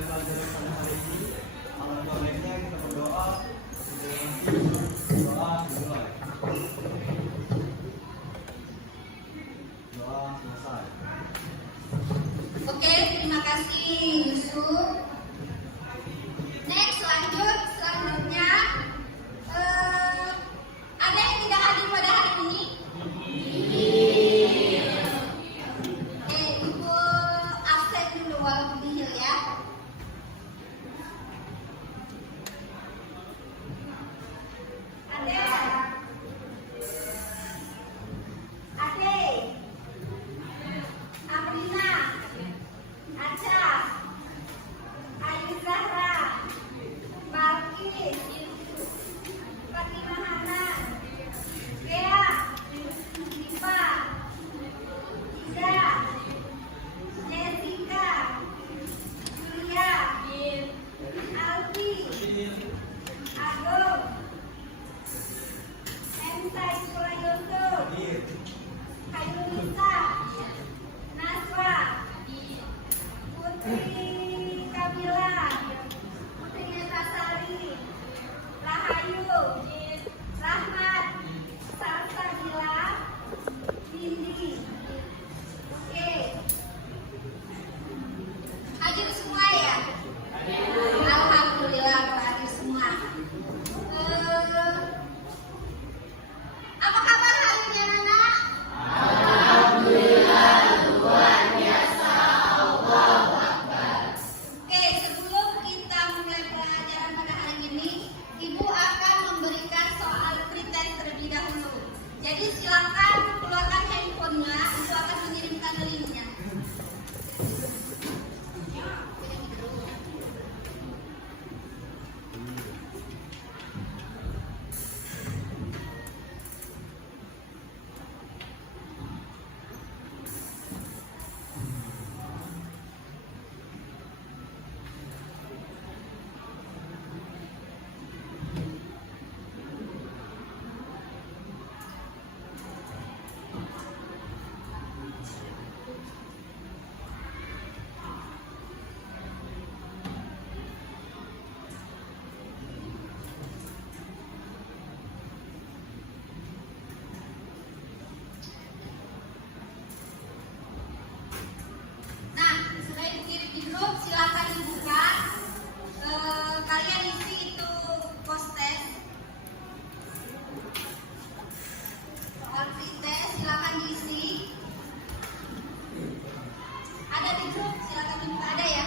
mulai pelajaran pada hari ini. Alangkah baiknya kita berdoa. Doa dimulai. Doa selesai. Oke, terima kasih Yusuf. Next, selanjutnya ada yang tidak hadir pada hari ini? Oke, Ibu absen dulu walaupun nihil ya. Ade, Aprina, Aca, Ayu Zahra, Balkis, Fatimah Hanan, Kea, Diva, Ida, Jessica, Julia, Alfi, Agung, Emsa Surayoso, Hayrunisa, Naswa, Putri Kamila, Putri Netasari, Rahayu, Rahmat, Salsabila, Nindi. Oke. Hadir semua ya? Alhamdulillah hadir semua. Apa kabar hari ini anak? Oke, sebelum kita mulai pelajaran pada hari ini, Ibu akan memberikan soal pretest terlebih dahulu. Jadi silakan keluarkan handphonenya, Ibu akan mengirimkan linknya. Nah, sudah Ibu kirim di grup, silakan dibuka. Kalian isi itu post-test. Soal pretest silakan diisi. Ada di grup, silakan dibuka, ada ya.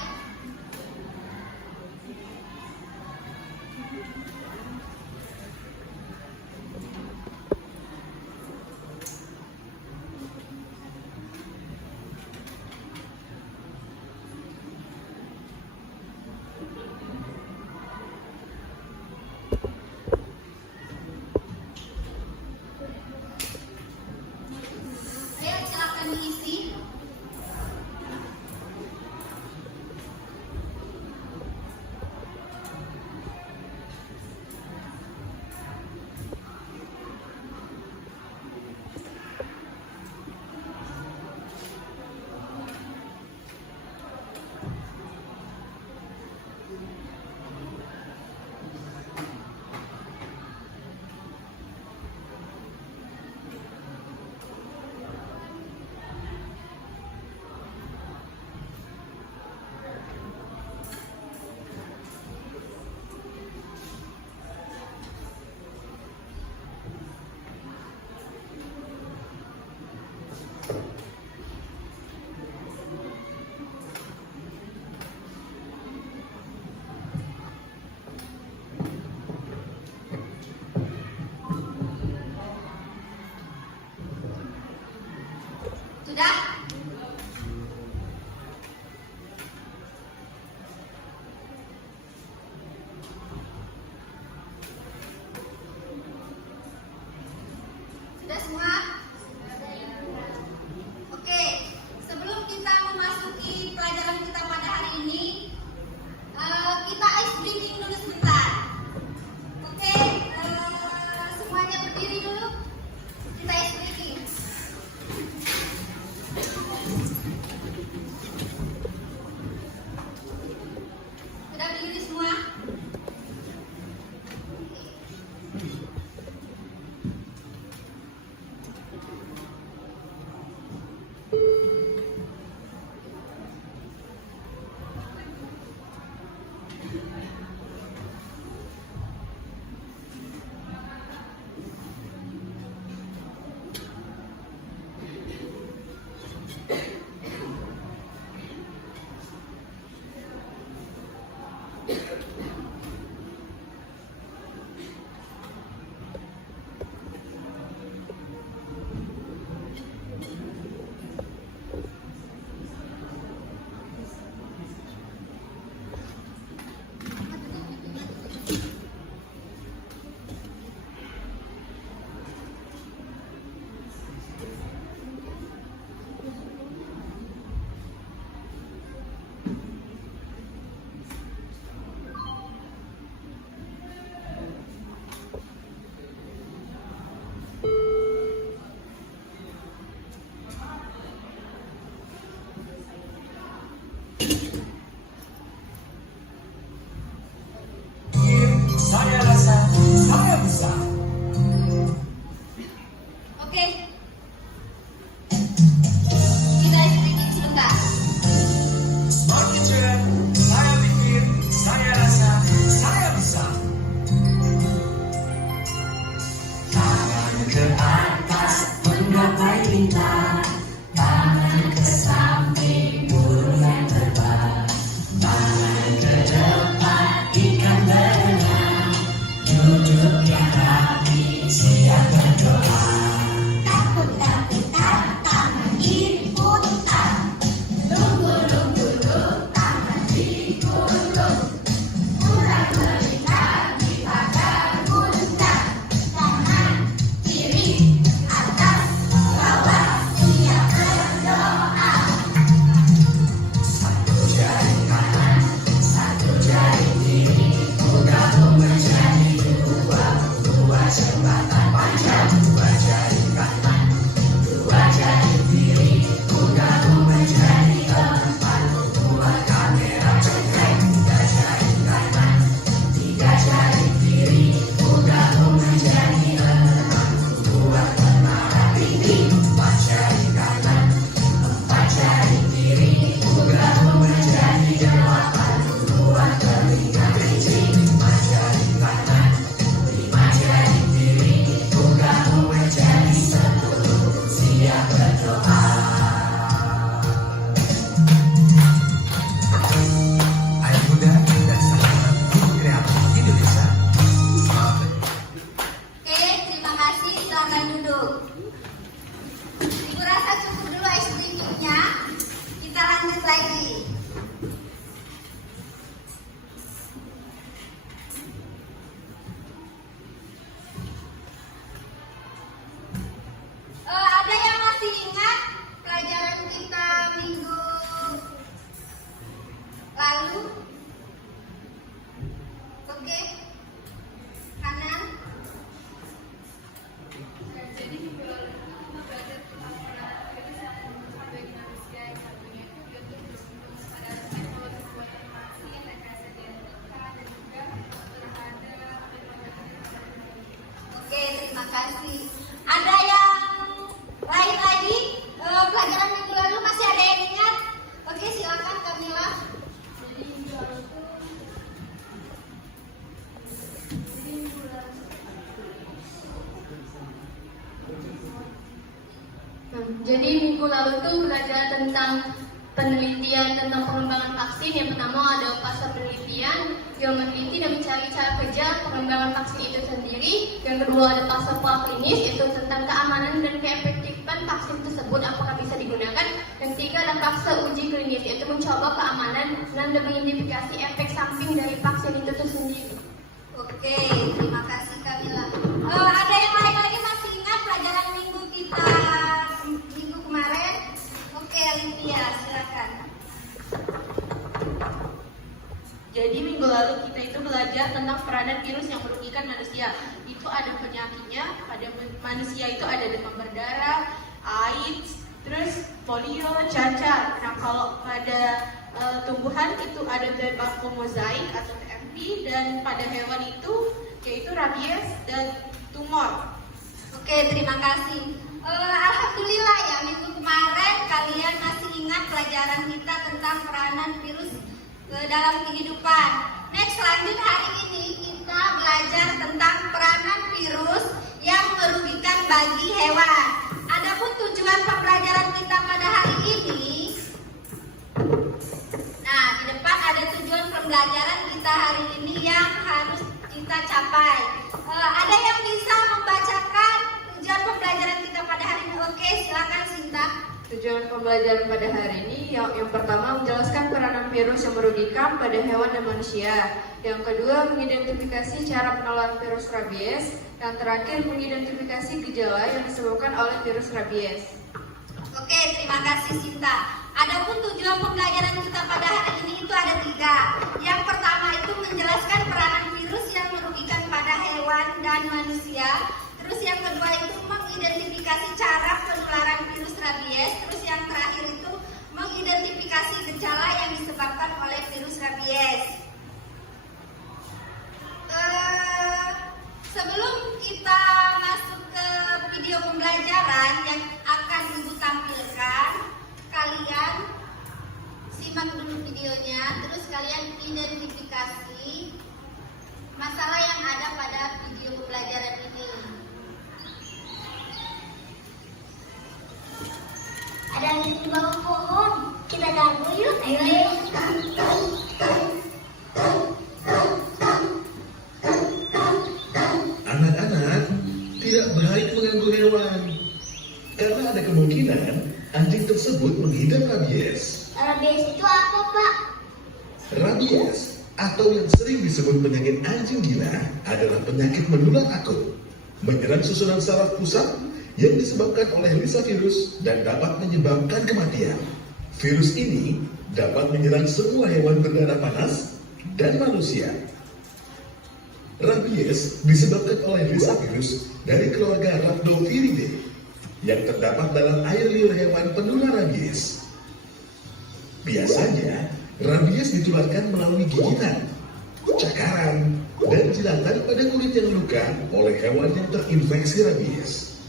bisa. Oke. Kita sedikit sebentar. Smart Kitchen, saya bikin, saya rasa, saya bisa. Tangan ke atas menggapai bintang, tangan ke samping burung yang terbang, tangan ke depan ikan berenang, duduk yang rapi siap berdoa. Takut tangan kiri putar. Lunggu tangan kiri gulung. Mulai melingkar di pagar puncak. Tangan kiri atas bawah siap berdoa. Satu jari kanan, satu jari kiri, bergabung menjadi dua, dua jembatan panjang, dua jari kanan, dua jari kiri, bergabung menjadi empat, dua kamera cekrek, tiga jari kanan, tiga jari kiri, bergabung menjadi enam, dua menara tinggi, empat jari kanan, empat jari kiri, bergabung menjadi delapan, dua telinga kencing, lima jari kanan, lima jari kiri, bergabung menjadi 10, siap berdoa. Ayo muda dan selamat kreatif Indonesia. Selamat. Oke, terima kasih. Silakan duduk. Ibu rasa cukup dulu ice creamnya. Kita lanjut lagi. Ada yang masih ingat pelajaran kita minggu lalu? Oke, kanan. Jadi minggu lalu kita belajar tentang peran virus yang membunuh bagi manusia yang satunya itu yaitu pada teknologi buatan vaksin, rekayasa genetika dan juga terhadap Oke, terima kasih. Ada yang lain lagi? Pelajaran minggu lalu masih ada yang ingat? Oke, silakan Kamila. jadi minggu lalu Jadi minggu lalu tuh belajar tentang penelitian tentang pengembangan vaksin. Yang pertama ada fase penelitian yang meneliti dan mencari cara kerja pengembangan vaksin itu sendiri. Yang kedua ada fase praklinis, itu tentang keamanan dan keefektifan vaksin tersebut apakah bisa digunakan. Yang ketiga ada fase uji klinis, yaitu mencoba keamanan dan mengidentifikasi efek samping dari vaksin itu sendiri. Oke, terima kasih Kamila. Ada yang lain lagi masih ingat pelajaran minggu kita minggu kemarin? Oke, Olivia, silakan. Jadi minggu lalu kita itu belajar tentang peranan virus yang merugikan manusia. Itu ada penyakitnya, pada manusia itu ada demam berdarah, AIDS, terus polio, cacar. Nah kalau pada tumbuhan itu ada trypanosome atau TMP, dan pada hewan itu yaitu rabies dan tumor. Oke, terima kasih. Alhamdulillah ya, minggu kemarin kalian masih ingat pelajaran kita tentang peranan virus dalam kehidupan. Next, lanjut hari ini kita belajar tentang peranan virus yang merugikan bagi hewan. Adapun tujuan pembelajaran kita pada hari ini, nah di depan ada tujuan pembelajaran kita hari ini yang harus kita capai. Ada yang bisa membacakan tujuan pembelajaran kita pada hari ini? Oke, silakan Sinta. Tujuan pembelajaran pada hari ini yang pertama menjelaskan peranan virus yang merugikan pada hewan dan manusia. Yang kedua mengidentifikasi cara penularan virus rabies. Yang terakhir mengidentifikasi gejala yang disebabkan oleh virus rabies. Oke, terima kasih Sinta. Adapun tujuan pembelajaran kita pada hari ini itu ada 3. Yang pertama itu menjelaskan peranan virus yang merugikan pada hewan dan manusia. Terus yang kedua itu mengidentifikasi cara penularan virus rabies. Terus yang terakhir itu mengidentifikasi gejala yang disebabkan oleh virus rabies. Sebelum simak dulu videonya, terus kalian identifikasi masalah yang ada pada video pembelajaran ini. Ada di bawah pohon. Kita ganggu yuk. Ayo. Anak-anak, tidak baik mengganggu hewan. Karena ada kemungkinan anjing tersebut mengidap rabies. Rabies itu apa, Pak? Rabies, atau yang sering disebut penyakit anjing gila, adalah penyakit menular akut, menyerang susunan saraf pusat yang disebabkan oleh Lissa virus dan dapat menyebabkan kematian. Virus ini dapat menyerang semua hewan berdarah panas dan manusia. Rabies disebabkan oleh Lissa virus dari keluarga Rhabdoviridae yang terdapat dalam air liur hewan penular rabies. Biasanya, rabies ditularkan melalui gigitan, cakaran, dan jilatan pada kulit yang luka oleh hewan yang terinfeksi rabies.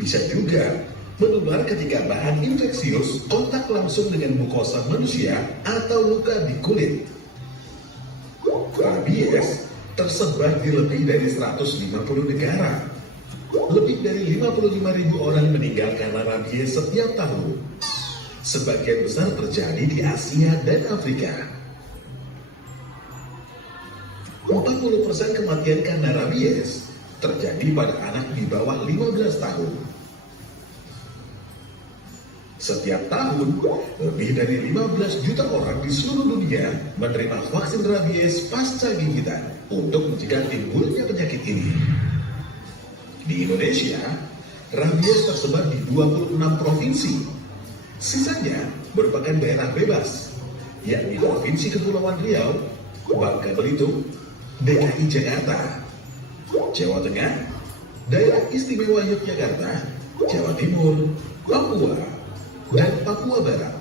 Bisa juga menular ketika bahan infeksius kontak langsung dengan mukosa manusia atau luka di kulit. Rabies tersebar di lebih dari 150 negara. Lebih dari 55.000 orang meninggal karena rabies setiap tahun. Sebagian besar terjadi di Asia dan Afrika. 40% kematian karena rabies terjadi pada anak di bawah 15 tahun. Setiap tahun, lebih dari 15 juta orang di seluruh dunia menerima vaksin rabies pasca gigitan untuk mencegah timbulnya penyakit ini. Di Indonesia, rabies tersebar di 26 provinsi. Sisanya merupakan daerah bebas, yakni Provinsi Kepulauan Riau, Bangka Belitung, DKI Jakarta, Jawa Tengah, Daerah Istimewa Yogyakarta, Jawa Timur, Papua, dan Papua Barat.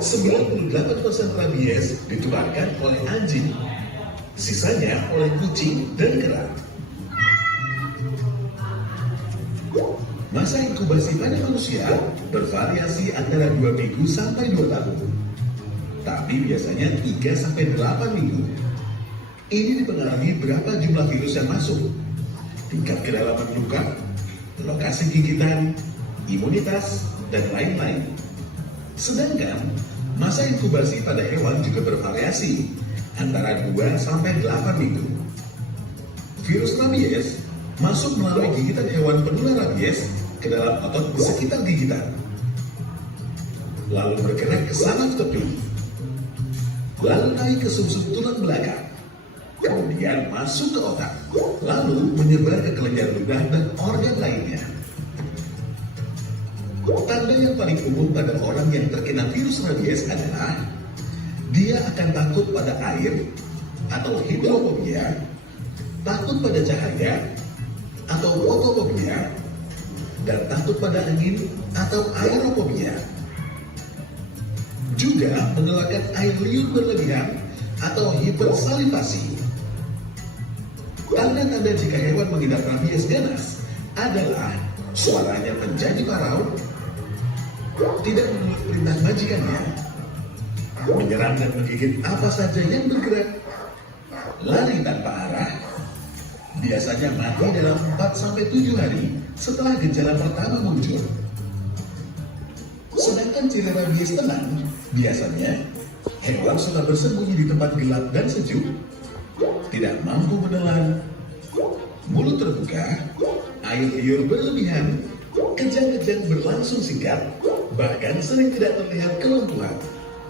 98% rabies ditularkan oleh anjing, sisanya oleh kucing dan kera. Masa inkubasi pada manusia bervariasi antara 2 minggu sampai 2 tahun. Tapi biasanya 3 sampai 8 minggu. Ini dipengaruhi berapa jumlah virus yang masuk, tingkat kedalaman luka, lokasi gigitan, imunitas, dan lain-lain. Sedangkan masa inkubasi pada hewan juga bervariasi antara 2 sampai 8 minggu. Virus rabies masuk melalui gigitan hewan penular rabies ke dalam otot di sekitar gigitan, lalu bergerak ke saraf tepi, lalu naik ke sumsum tulang belakang, kemudian masuk ke otak, lalu menyebar ke kelenjar ludah dan organ lainnya. Tanda yang paling umum pada orang yang terkena virus rabies adalah dia akan takut pada air atau hidrofobia, takut pada cahaya atau fotofobia, dan takut pada angin atau aerofobia. Juga mengeluarkan air liur berlebihan atau hipersalivasi. Tanda-tanda jika hewan mengidap rabies ganas adalah suaranya menjadi parau, tidak menurut perintah majikannya, menyerang dan menggigit apa saja yang bergerak, lari tanpa arah, biasanya mati dalam 4-7 hari setelah gejala pertama muncul. Sedangkan ciri rabies tenang, biasanya hewan suka bersembunyi di tempat gelap dan sejuk, tidak mampu menelan, mulut terbuka, air liur berlebihan, kejang-kejang berlangsung singkat, bahkan sering tidak terlihat kelumpuhan.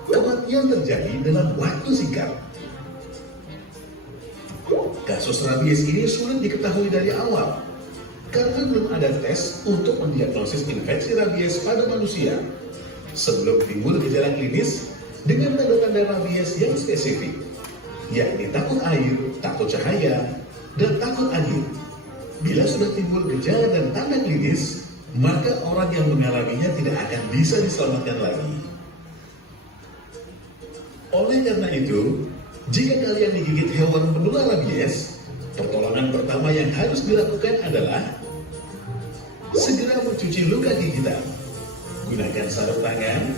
Kematian terjadi dalam waktu singkat. Kasus rabies ini sulit diketahui dari awal karena belum ada tes untuk mendiagnosis infeksi rabies pada manusia sebelum timbul gejala klinis dengan tanda-tanda rabies yang spesifik, yakni takut air, takut cahaya, dan takut angin. Bila sudah timbul gejala dan tanda klinis, maka orang yang mengalaminya tidak akan bisa diselamatkan lagi. Oleh karena itu, jika kalian digigit hewan penular rabies, pertolongan pertama yang harus dilakukan adalah segera mencuci luka gigitan. Gunakan sarung tangan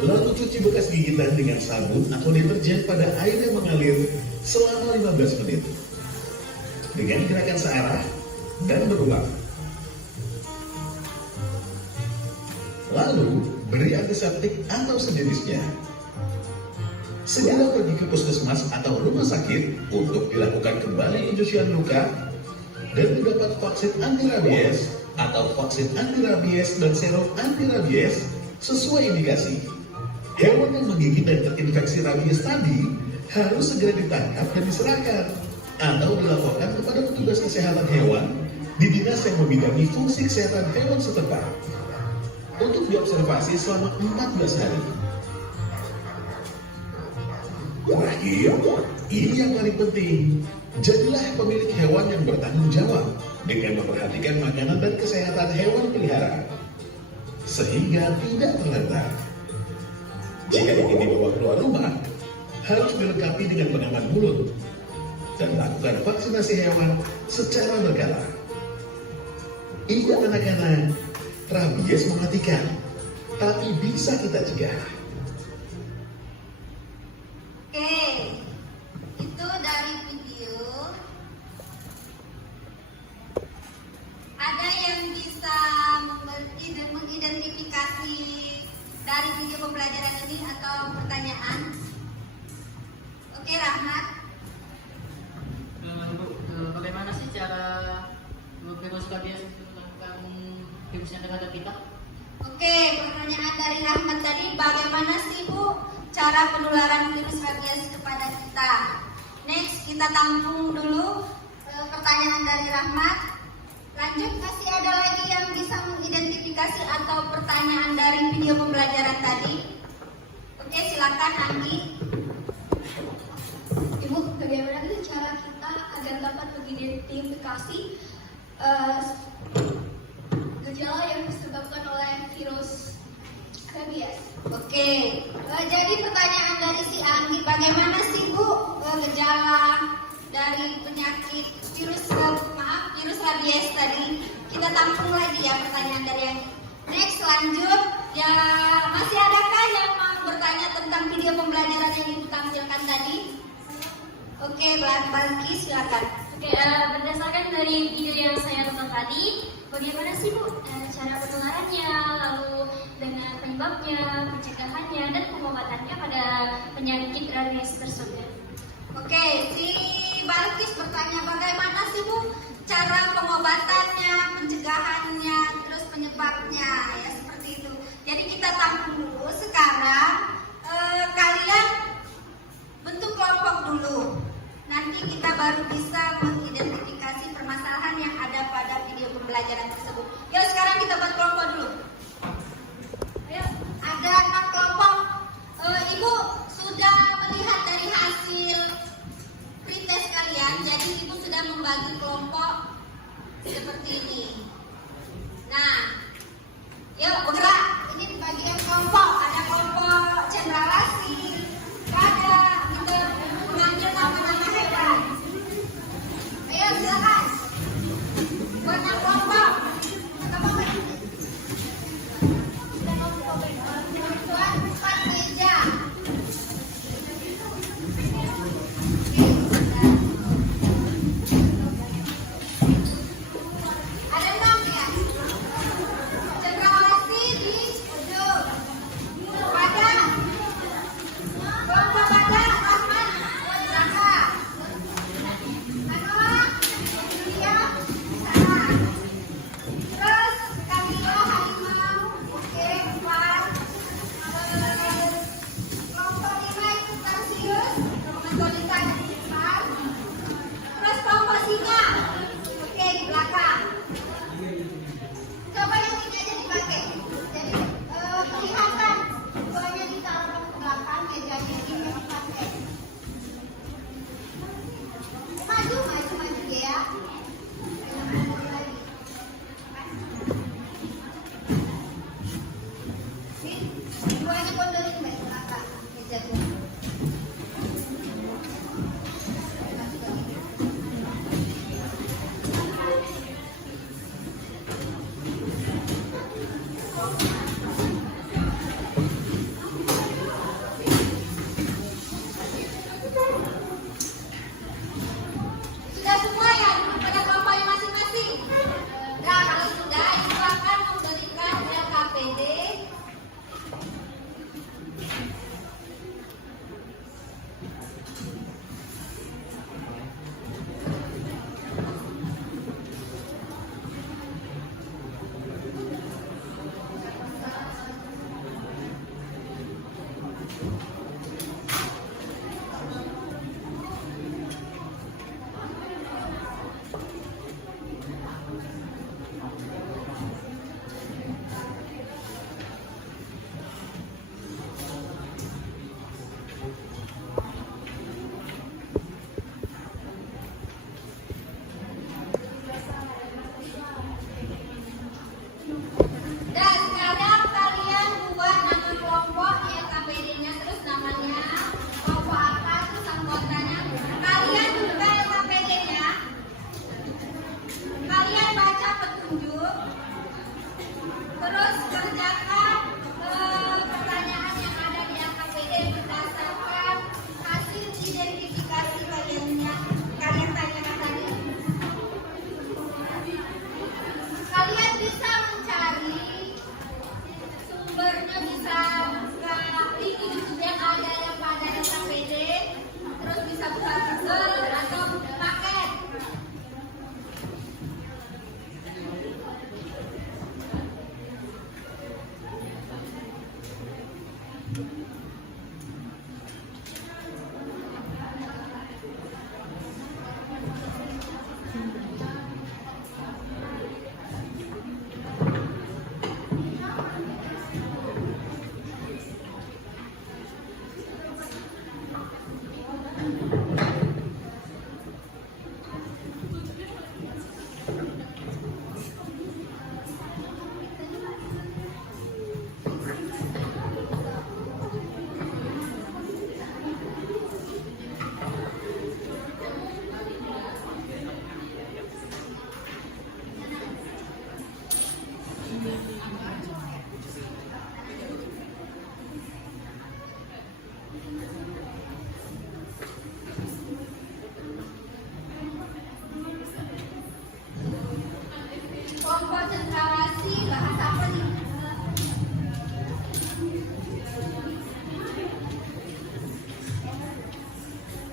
Lalu cuci bekas gigitan dengan sabun atau deterjen pada air yang mengalir selama 15 menit. Dengan gerakan searah dan berulang. Lalu, beri antiseptik atau sejenisnya. Segera pergi ke puskesmas atau rumah sakit untuk dilakukan kembali pencucian luka dan mendapat vaksin anti rabies atau vaksin anti rabies dan serum anti rabies sesuai indikasi. Hewan yang menggigit dan terinfeksi rabies tadi harus segera ditangkap dan diserahkan atau dilaporkan kepada petugas kesehatan hewan di dinas yang membidangi fungsi kesehatan hewan setempat untuk diobservasi selama 14 hari. Terakhir, ini yang paling penting, jadilah pemilik hewan yang bertanggung jawab dengan memperhatikan makanan dan kesehatan hewan peliharaan sehingga tidak terlantar. Jika ingin dibawa keluar rumah, harus dilengkapi dengan pengaman mulut dan lakukan vaksinasi hewan secara berkala. Ingat anak-anak, rabies mematikan, tapi bisa kita cegah. Oke, itu dari video. Ada yang bisa mengidentifikasi dari video pembelajaran ini atau pertanyaan? Oke, Rahmat. Bagaimana sih cara virus rabies menangkap virus yang ada kita? Oke, pertanyaan dari Rahmat tadi, bagaimana sih Bu cara penularan virus rabies kepada kita? Next, kita tampung dulu pertanyaan dari Rahmat. Lanjut, masih ada lagi yang bisa mengidentifikasi atau pertanyaan dari video pembelajaran tadi? Oke, silakan Anggi. Ibu, bagaimana sih cara kita agar dapat mengidentifikasi gejala yang disebabkan oleh virus rabies? Oke, jadi pertanyaan dari si Anggi, bagaimana sih Bu gejala dari penyakit virus rabies tadi? Kita tampung lagi ya pertanyaan dari Anggi. Next, lanjut. Ya, masih adakah yang mau bertanya tentang video pembelajaran yang ditampilkan tadi? Oke, Balki silakan. Oke, berdasarkan dari video yang saya tonton tadi, bagaimana sih Bu cara penularannya, lalu dengan penyebabnya, pencegahannya, dan pengobatannya pada penyakit rabies tersebut? Oke, si Balkis bertanya bagaimana sih Bu cara pengobatannya, pencegahannya, terus penyebabnya, ya seperti itu. Jadi kita tampung dulu sekarang. Kalian bentuk kelompok dulu. Nanti kita baru bisa mengidentifikasi permasalahan yang ada pada video pembelajaran tersebut. Yuk sekarang kita buat kelompok dulu. Ayo, ada 6 kelompok. Ibu sudah melihat dari hasil pretest kalian, jadi Ibu sudah membagi kelompok seperti ini. Nah, yuk bergerak. Ini bagian kelompok. Ada kelompok cendrawasih, ada kita mengambil nama-nama hewan. Ayo silakan. Buat kelompok. Buat 4 meja. Ada 6 ya. Cendrawasih di ujung.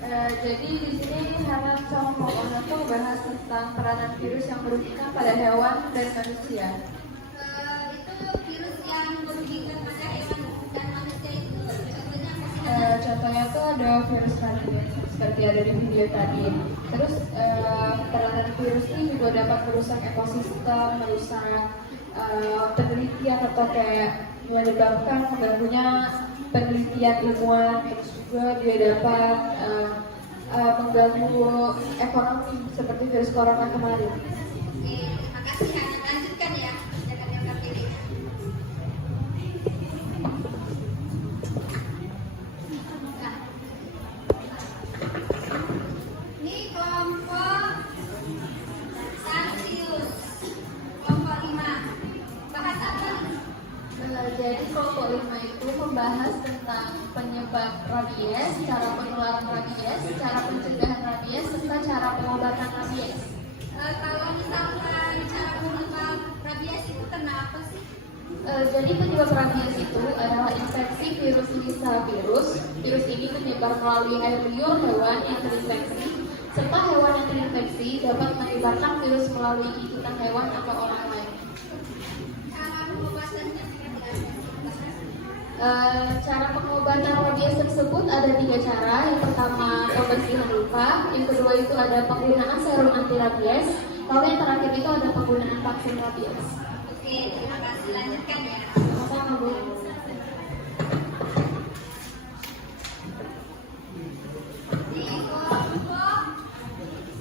Jadi di sini Hana sama Mona tuh bahas tentang peranan virus yang merugikan pada hewan dan manusia. Itu virus yang merugikan pada hewan dan manusia itu contohnya apa sih? Contohnya tuh ada virus rabies seperti ada di video tadi. Terus peranan virus ini juga dapat merusak ekosistem, merusak penelitian atau kayak menyebabkan mengganggunya penelitian ilmuwan. Terus juga dia dapat mengganggu ekonomi seperti virus corona kemarin. Oke, terima kasih Hana. Lanjutkan ya, jangan yang pilih. Nah, ini kelompok Tarsius, kelompok 5. Bahas apa? Jadi kelompok 5 itu membahas tentang penyebab rabies, cara penularan rabies, cara pencegahan rabies, serta cara pengobatan rabies. Kalau misalkan cara mengubah rabies itu kenapa sih? Jadi penyebab rabies itu adalah infeksi virus Lissa virus. Virus ini menyebar melalui air liur hewan yang terinfeksi, serta hewan yang terinfeksi dapat menyebarkan virus melalui gigitan hewan atau orang lain. Cara pengobatannya seperti apa? Cara pengobatan rabies tersebut ada 3 cara. Yang pertama pembersihan luka, yang kedua itu ada penggunaan serum anti rabies, lalu yang terakhir itu ada penggunaan vaksin rabies. Oke, terima kasih. Lanjutkan ya. Sama-sama, Bu. Di kelompok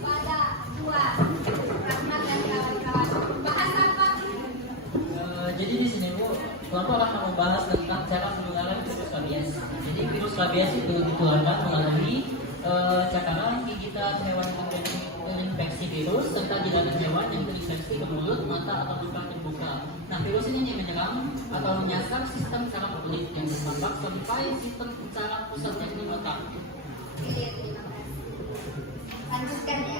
pada 2, Rahmat dan kawan-kawan. Bahas apa? Jadi di sini Bu, kelompok akan membahas tentang cara penularan virus rabies. Jadi virus rabies itu ditularkan melalui cakaran, gigitan hewan terinfeksi virus, serta jalanan hewan yang terinfeksi ke mulut, mata, atau luka terbuka. Nah, virus ini menyerang atau menyasar sistem saraf kulit yang berdampak sampai sistem saraf pusat yang di otak. Oke, terima kasih. Lanjutkan ya.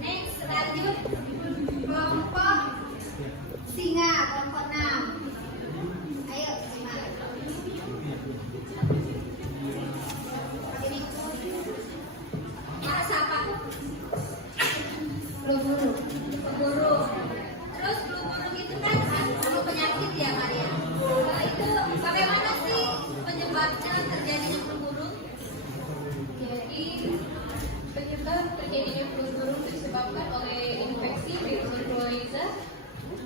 Next, lanjut kelompok singa, kelompok 6. Ayo, singa. Ini bahasa apa? Flu burung. Pemburu. Terus flu burung itu kan flu penyakit ya Maria. Itu bagaimana sih penyebabnya terjadinya flu burung? Jadi penyebab terjadinya flu burung disebabkan oleh infeksi virus influenza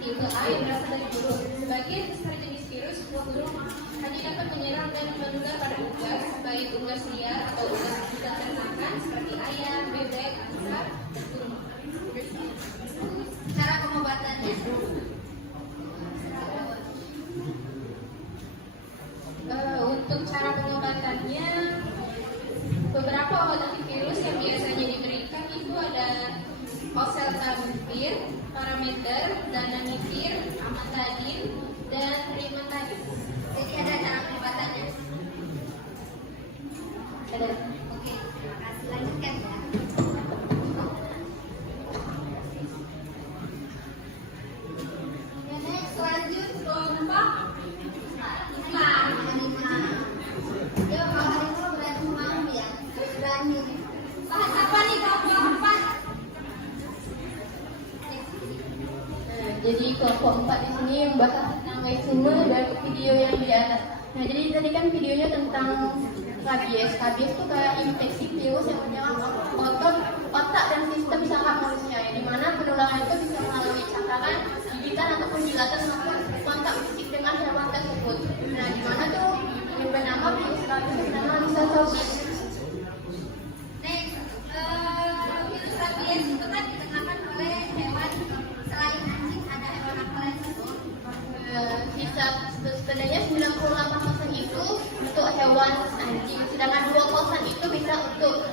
tipe A yang berasal dari burung. Sebagian besar jenis virus flu burung hanya dapat menyerang dan menular pada unggas, baik unggas liar atau unggas kita ternakan seperti ayam, bebek, angsa, dan burung. Cara pengobatannya? Untuk cara pengobatannya, beberapa obat antivirus yang biasanya diberikan itu ada oseltamivir, parameter, danamivir, amantadin, dan rimetadin. Jadi ada cara pengobatannya. Ada. Oke, terima kasih. Lanjutkan ya. Next, lanjut kelompok 5. Yuk, kalau hari ini berani mau ya, berani. Bahas apa nih kelompok 4? Jadi kelompok 4 di sini membahas tentang vaksine dan video yang di atas. Nah, jadi tadi kan videonya tentang rabies. Rabies itu kayak infeksi virus yang menyerang otak dan sistem saraf manusia, yang dimana penularan itu bisa melalui cakaran, gigitan ataupun jilatan maupun kontak fisik dengan hewan tersebut. Nah, dimana tuh yang bernama virus rabies bernama Lyssavirus. Next, virus rabies itu kan diternakan oleh hewan selain anjing, ada hewan apa lagi? Bisa sebenarnya 98% itu untuk hewan anjing, sedangkan 2% itu bisa untuk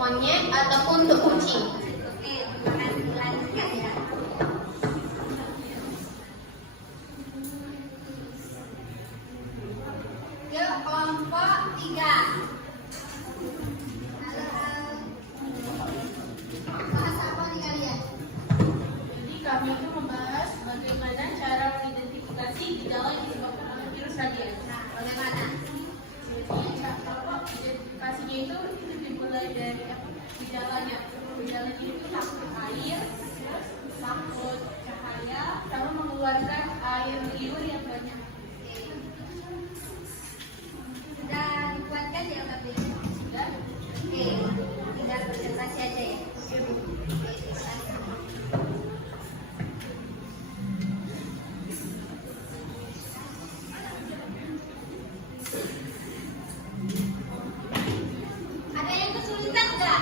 monyet ataupun untuk kucing. Oke, terima kasih. Lanjutkan ya. Ke kelompok 3. Bahas apa nih kalian? Jadi kami itu membahas bagaimana cara mengidentifikasi gejala yang disebabkan oleh virus rabies. Nah, bagaimana? Jadi kalau dari gejalanya. Gejalanya itu takut air, terus takut cahaya, sama mengeluarkan air liur yang banyak. Sudah dikuatkan ya Kak Beli? Sudah. Oke, tinggal presentasi aja ya. Oke, Bu. Oke, terima kasih. Ada yang kesulitan nggak?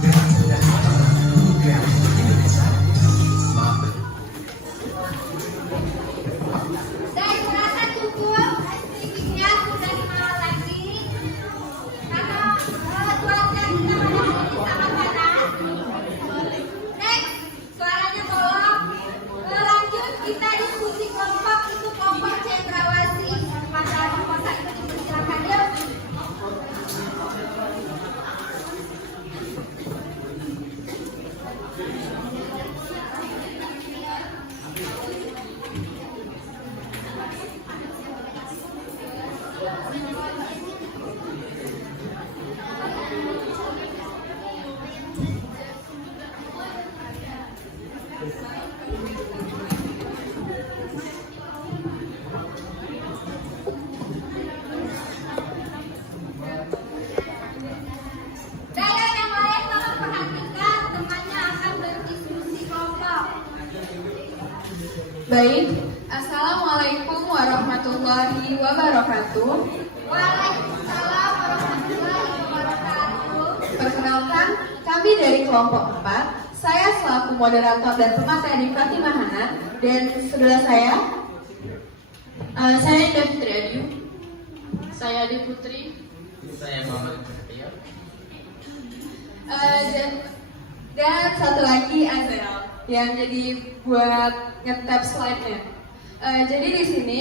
Anak muda dan para guru kreatif Indonesia. Selamat Saya merasa cukup, sedikitnya sudah dimakan lagi karena cuaca kita pada hari ini sangat panas. Next, suaranya tolong. Lanjut kita diskusi kelompok, itu kelompok cendrawasih. Masalah komposan itu dipersilakan yuk. Saya yang lain tolong perhatikan, temannya akan berdiskusi kelompok. Baik, Assalamualaikum warahmatullahi wabarakatuh. Waalaikumsalam warahmatullahi wabarakatuh. Perkenalkan, kami dari kelompok 4. Saya selaku moderator dan pemateri Fatimah Hana, dan sebelah saya Indah Fitri Adiu. Saya Adi Putri. Saya Muhammad Ibrahim. Dan satu lagi Azel yang jadi buat nge-tap slide-nya. Jadi di sini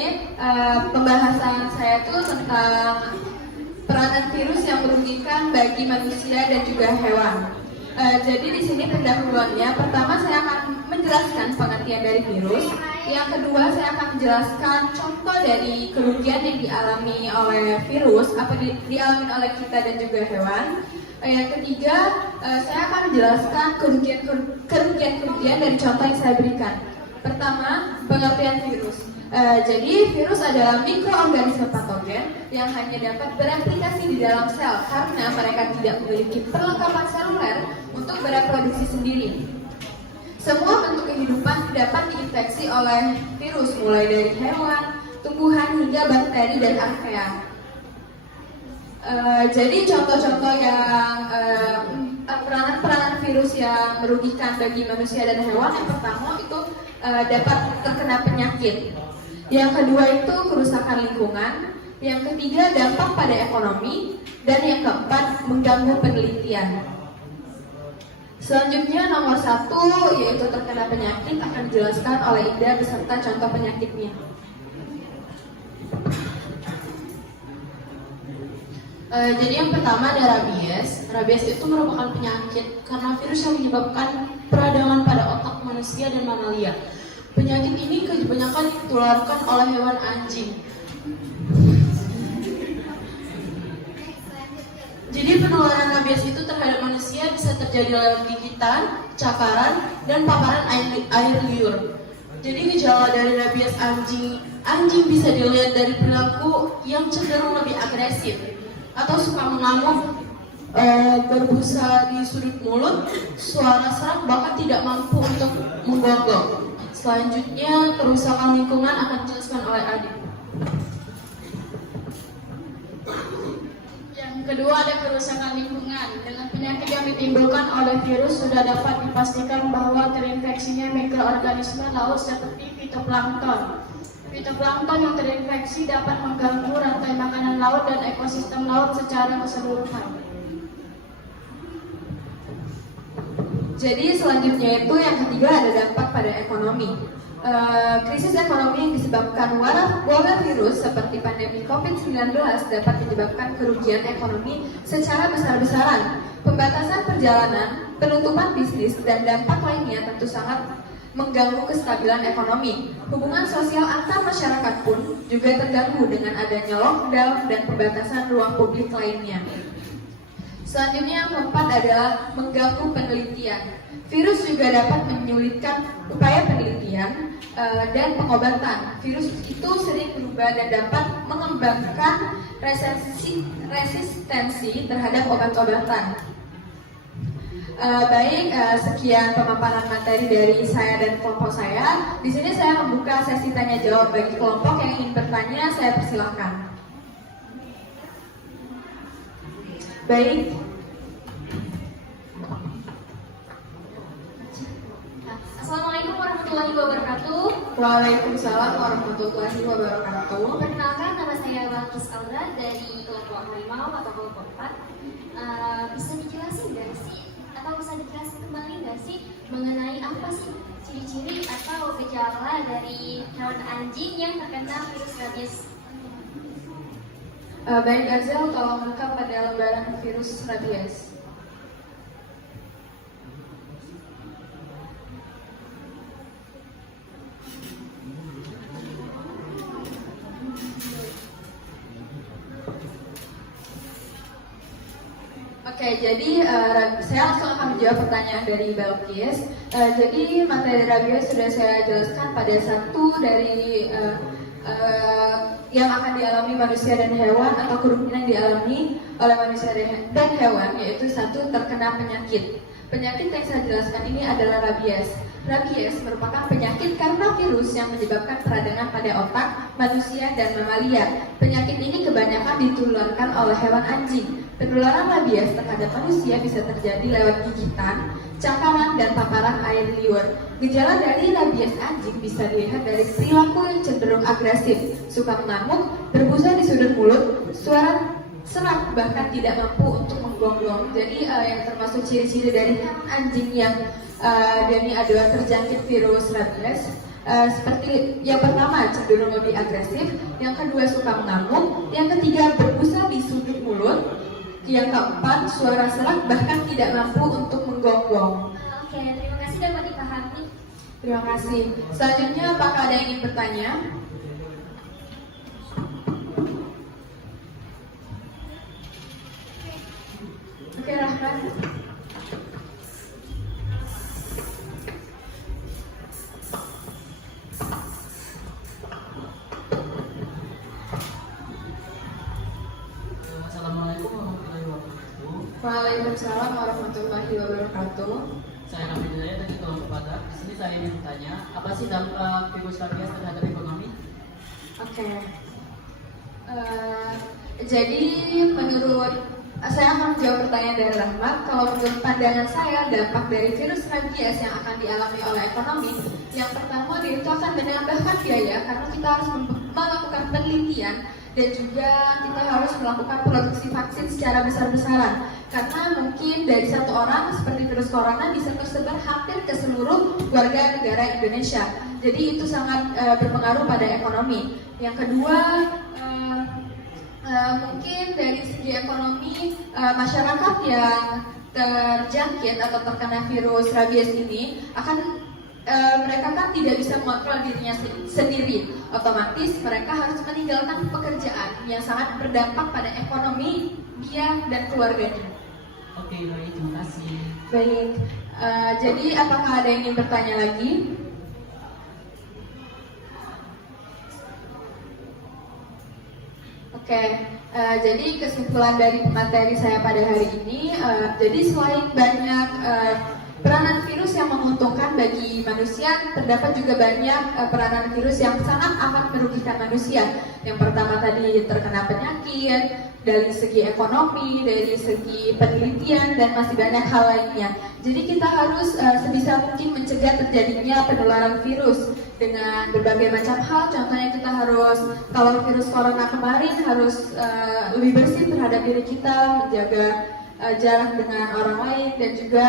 pembahasan saya tuh tentang peranan virus yang merugikan bagi manusia dan juga hewan. Jadi di sini pendahuluannya, pertama saya akan menjelaskan pengertian dari virus. Yang kedua saya akan menjelaskan contoh dari kerugian yang dialami oleh virus, apa dialami oleh kita dan juga hewan. Yang ketiga saya akan menjelaskan kerugian dari contoh yang saya berikan. Pertama, pengertian virus. Jadi virus adalah mikroorganisme patogen yang hanya dapat bereplikasi di dalam sel karena mereka tidak memiliki perlengkapan seluler untuk bereproduksi sendiri. Semua bentuk kehidupan dapat diinfeksi oleh virus, mulai dari hewan, tumbuhan, hingga bakteri dan archaea. Jadi contoh-contoh yang peranan virus yang merugikan bagi manusia dan hewan, yang pertama itu dapat terkena penyakit. Yang kedua itu kerusakan lingkungan. Yang ketiga dampak pada ekonomi. Dan yang keempat mengganggu penelitian. Selanjutnya nomor 1 yaitu terkena penyakit akan dijelaskan oleh Ida beserta contoh penyakitnya. Jadi yang pertama ada rabies. Rabies itu merupakan penyakit karena virus yang menyebabkan peradangan pada otak manusia dan mamalia. Penyakit ini kebanyakan ditularkan oleh hewan anjing. Jadi penularan rabies itu terhadap manusia bisa terjadi lewat gigitan, cakaran, dan paparan air liur. Jadi gejala dari rabies anjing bisa dilihat dari perilaku yang cenderung lebih agresif atau suka mengamuk, berbusa di sudut mulut, suara serak, bahkan tidak mampu untuk menggonggong. Selanjutnya kerusakan lingkungan akan dijelaskan oleh Adi. Yang kedua ada kerusakan lingkungan. Dengan penyakit yang ditimbulkan oleh virus sudah dapat dipastikan bahwa terinfeksinya mikroorganisme laut seperti fitoplankton. Fitoplankton yang terinfeksi dapat mengganggu rantai makanan laut dan ekosistem laut secara keseluruhan. Jadi selanjutnya itu yang ketiga ada dampak pada ekonomi. Krisis ekonomi yang disebabkan wabah virus seperti pandemi COVID-19 dapat menyebabkan kerugian ekonomi secara besar-besaran. Pembatasan perjalanan, penutupan bisnis, dan dampak lainnya tentu sangat mengganggu kestabilan ekonomi. Hubungan sosial antar masyarakat pun juga terganggu dengan adanya lockdown dan pembatasan ruang publik lainnya. Selanjutnya yang keempat adalah mengganggu penelitian. Virus juga dapat menyulitkan upaya penelitian dan pengobatan. Virus itu sering berubah dan dapat mengembangkan resistensi terhadap obat-obatan. Sekian pemaparan materi dari saya dan kelompok saya. Di sini saya membuka sesi tanya jawab bagi kelompok yang ingin bertanya. Saya persilahkan. Baik. Assalamualaikum warahmatullahi wabarakatuh. Waalaikumsalam warahmatullahi wabarakatuh. Perkenalkan, nama saya Balkis Aura dari kelompok Harimau atau kelompok 4. Bisa dijelasin nggak sih, atau bisa dijelaskan kembali nggak sih mengenai apa sih ciri-ciri atau gejala dari hewan anjing yang terkena virus rabies? Baik, Azel, tolong lengkap pada lembaran virus rabies. Oke, jadi saya langsung akan menjawab pertanyaan dari Balkis. Jadi materi rabies sudah saya jelaskan pada satu dari yang akan dialami manusia dan hewan atau kemungkinan dialami oleh manusia dan hewan, yaitu satu, terkena penyakit. Penyakit yang saya jelaskan ini adalah rabies. Rabies merupakan penyakit karena virus yang menyebabkan peradangan pada otak manusia dan mamalia. Penyakit ini kebanyakan ditularkan oleh hewan anjing. Penularan rabies terhadap manusia bisa terjadi lewat gigitan, cakaran, dan paparan air liur. Gejala dari rabies anjing bisa dilihat dari perilaku yang cenderung agresif, suka mengamuk, berbusa di sudut mulut, suara serak, bahkan tidak mampu untuk menggonggong. Jadi yang termasuk ciri-ciri dari anjing yang adalah terjangkit virus rabies, seperti yang pertama cenderung lebih agresif, yang kedua suka mengamuk, yang ketiga berbusa di sudut mulut, yang keempat suara serak bahkan tidak mampu untuk menggonggong. Oke, terima kasih dapat dipahami. Terima kasih. Selanjutnya apakah ada yang ingin bertanya? Oke, Rahman. Assalamualaikum warahmatullahi wabarakatuh. Waalaikumsalam warahmatullahi wabarakatuh. Saya Nabi Hidayat dari kelompok Batak. Di sini saya ingin bertanya, apa sih dampak virus rabies terhadap ekonomi? Oke. Jadi menurut saya akan menjawab pertanyaan dari Rahmat. Kalau menurut pandangan saya, dampak dari virus rabies yang akan dialami oleh ekonomi, yang pertama dia itu akan menambahkan biaya karena kita harus melakukan penelitian dan juga kita harus melakukan produksi vaksin secara besar-besaran. Karena mungkin dari satu orang seperti virus corona bisa tersebar hampir ke seluruh warga negara Indonesia. Jadi itu sangat berpengaruh pada ekonomi. Yang kedua, mungkin dari segi ekonomi, masyarakat yang terjangkit atau terkena virus rabies ini akan mereka kan tidak bisa mengontrol dirinya sendiri. Otomatis mereka harus meninggalkan pekerjaan yang sangat berdampak pada ekonomi dia dan keluarganya. Oke, baik, terima kasih. Baik, jadi apakah ada yang ingin bertanya lagi? Oke, jadi kesimpulan dari materi saya pada hari ini, jadi selain banyak peranan virus yang menguntungkan bagi manusia, terdapat juga banyak peranan virus yang sangat amat merugikan manusia. Yang pertama tadi terkena penyakit, dari segi ekonomi, dari segi penelitian, dan masih banyak hal lainnya. Jadi kita harus sebisa mungkin mencegah terjadinya penularan virus dengan berbagai macam hal. Contohnya kita harus, kalau virus corona kemarin, harus lebih bersih terhadap diri kita, menjaga jarak dengan orang lain, dan juga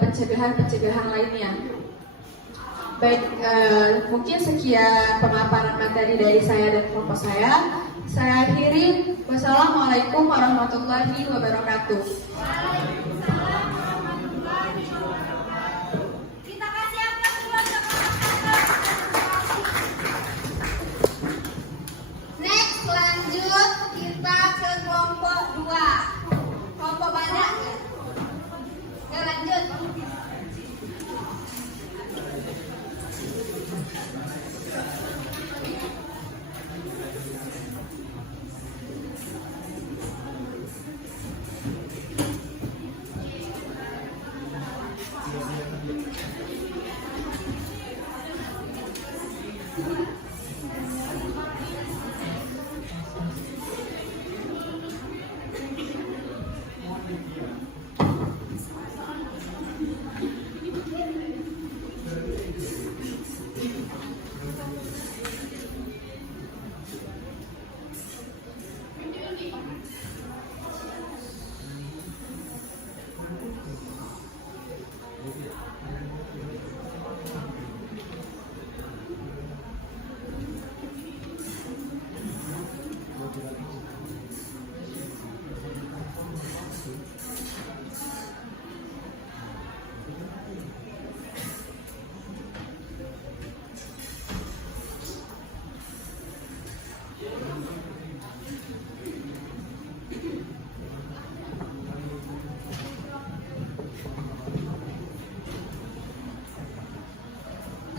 pencegahan lainnya. Baik, mungkin sekian pemaparan materi dari saya dan kelompok saya. Saya akhiri. Wassalamualaikum warahmatullahi wabarakatuh. Kita kasih aplaus dulu. Next, lanjut kita ke kelompok 2. Kelompok badak. Ya, lanjut.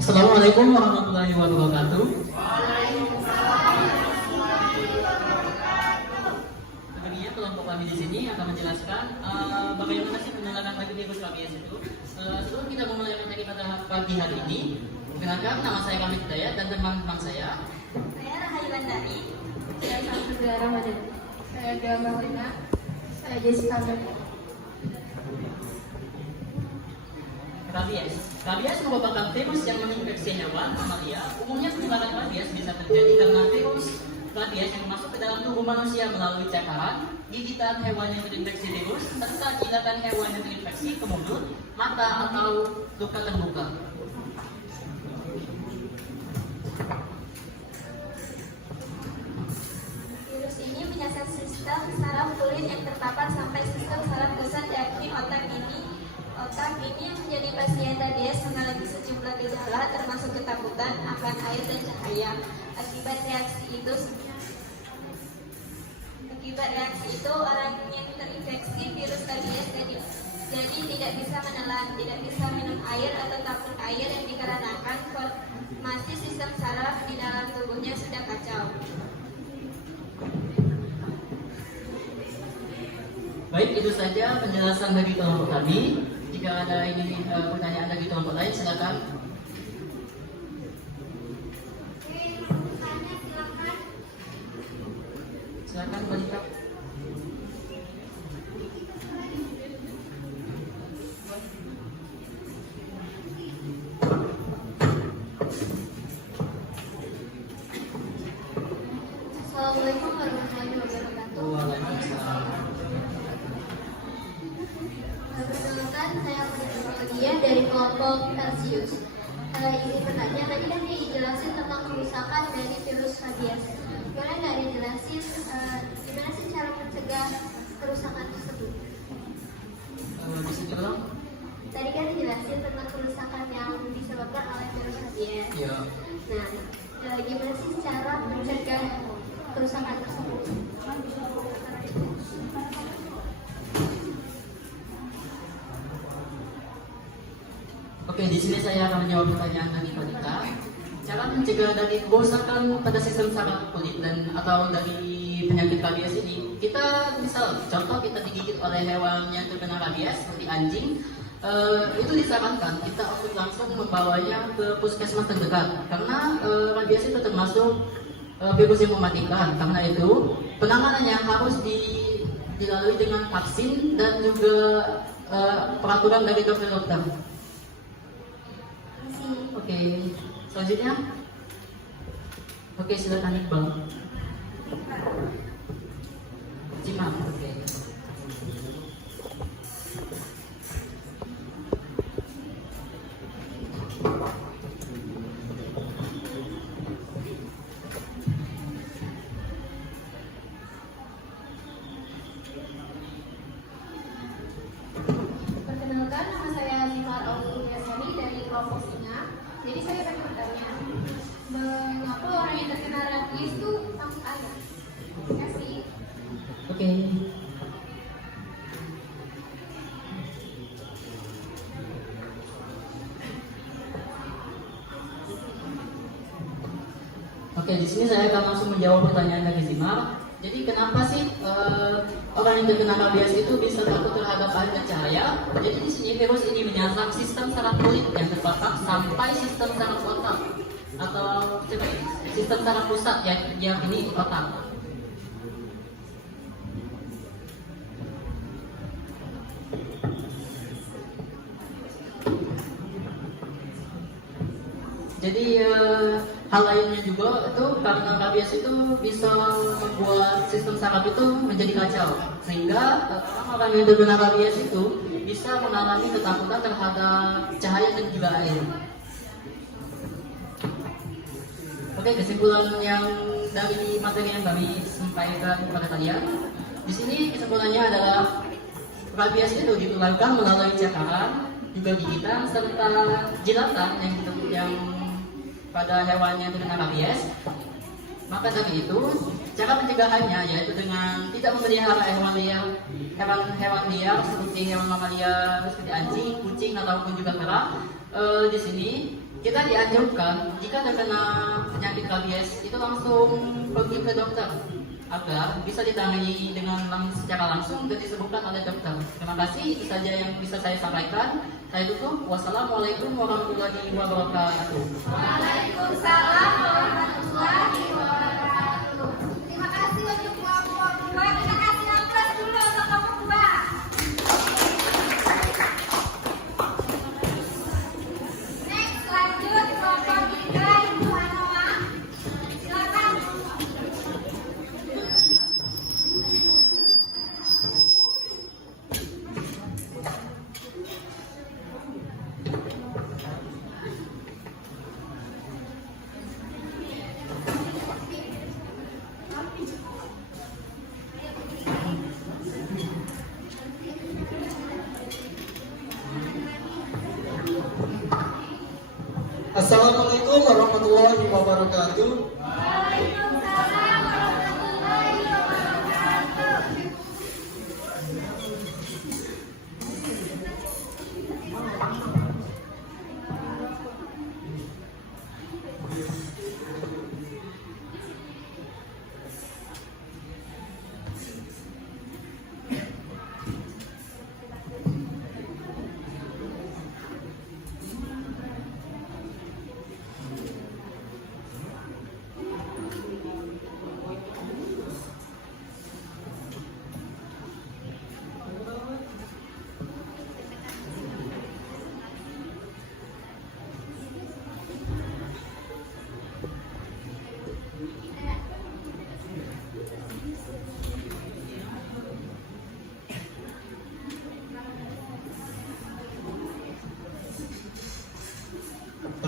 Assalamualaikum warahmatullahi wabarakatuh. Kemudian kelompok kami di sini akan menjelaskan bagaimana sih penularan virus rabies itu. Sebelum kita memulai materi pada pagi hari ini, perkenalkan nama saya Kamil Hidayat dan teman-teman saya. Saya Rahayu Bandari. Saya Samsudra Ramadan. Saya Gama Lina. Saya Jessica Murni. Rabies merupakan virus yang menginfeksi hewan mamalia. Umumnya penularan rabies bisa terjadi karena virus rabies yang masuk ke dalam tubuh manusia melalui cakaran, gigitan hewan yang terinfeksi virus, serta gigatan hewan yang terinfeksi ke mulut, mata, atau luka terbuka. Virus ini menyasar sistem saraf kulit yang terpapar sampai sistem saraf pusat, yakni otak ini. Otak ini yang menjadi pasien rabies mengalami sejumlah gejala termasuk ketakutan akan air dan cahaya. Akibat reaksi itu orang yang terinfeksi virus rabies jadi tidak bisa menelan, tidak bisa minum air atau takut air yang dikarenakan formasi sistem saraf di dalam tubuhnya sudah kacau. Baik, itu saja penjelasan dari kelompok kami. Jika ada pertanyaan dari kelompok lain, silakan. Silakan Balita. Assalamualaikum warahmatullahi wabarakatuh. Waalaikumsalam. Perkenalkan, saya Nadia dari kelompok Celsius. Izin bertanya, tadi kan dijelasin tentang kerusakan dari virus rabies. Boleh nggak dijelasin gimana sih cara mencegah kerusakan tersebut? Bisa diulang? Tadi kan dijelasin tentang kerusakan yang disebabkan oleh virus rabies. Iya. Nah, gimana sih cara mencegah kerusakan tersebut? Oke, di sini saya akan menjawab pertanyaan dari Balita. Cara mencegah dari kerusakan pada sistem saraf kulit dan atau dari penyakit rabies ini, kita misal contoh kita digigit oleh hewan yang terkena rabies seperti anjing, itu disarankan kita untuk langsung membawanya ke puskesmas terdekat karena rabies itu termasuk virus yang mematikan. Karena itu penanganannya harus dilalui dengan vaksin dan juga peraturan dari dokter-dokter. Oke, selanjutnya. Oke, silakan Iqbal. Cima, oke. Perkenalkan, nama saya Zimar Auliasani dari kelompok Singa. Jadi saya akan bertanya, mengapa orang yang terkena rabies itu takut air? Terima kasih. Oke. Oke, di sini saya akan langsung menjawab pertanyaan dari Zimar. Jadi kenapa sih orang yang terkena rabies itu bisa takut terhadap air dan cahaya? Jadi di sini virus ini menyerang sistem saraf kulit yang terbatas sampai sistem saraf otak atau sistem saraf pusat yang ini otak. Jadi hal lainnya juga itu karena rabies itu bisa membuat sistem saraf itu menjadi kacau, sehingga orang yang terkena rabies itu bisa mengalami ketakutan terhadap cahaya dan juga air. Oke, kesimpulan yang dari materi yang kami sampaikan kepada kalian, di sini kesimpulannya adalah rabies itu ditularkan melalui cakaran, juga gigitan serta jilatan yang pada hewan yang terkena rabies. Maka dari itu, cara pencegahannya yaitu dengan tidak memelihara hewan liar seperti hewan mamalia seperti anjing, kucing ataupun juga kera. Di sini kita dianjurkan jika terkena penyakit rabies itu langsung pergi ke dokter agar bisa ditangani secara langsung dan disembuhkan oleh dokter. Terima kasih, itu saja yang bisa saya sampaikan. Saya tutup. Wassalamualaikum warahmatullahi wabarakatuh. Waalaikumsalam warahmatullahi wabarakatuh. Terima kasih untuk kelompok 2. Kita kasih aplaus dulu untuk kelompok 2. Next, lanjut kelompok 3, Ibu Hanoa. Silakan. Assalamualaikum warahmatullahi wabarakatuh. Waalaikumsalam warahmatullahi wabarakatuh.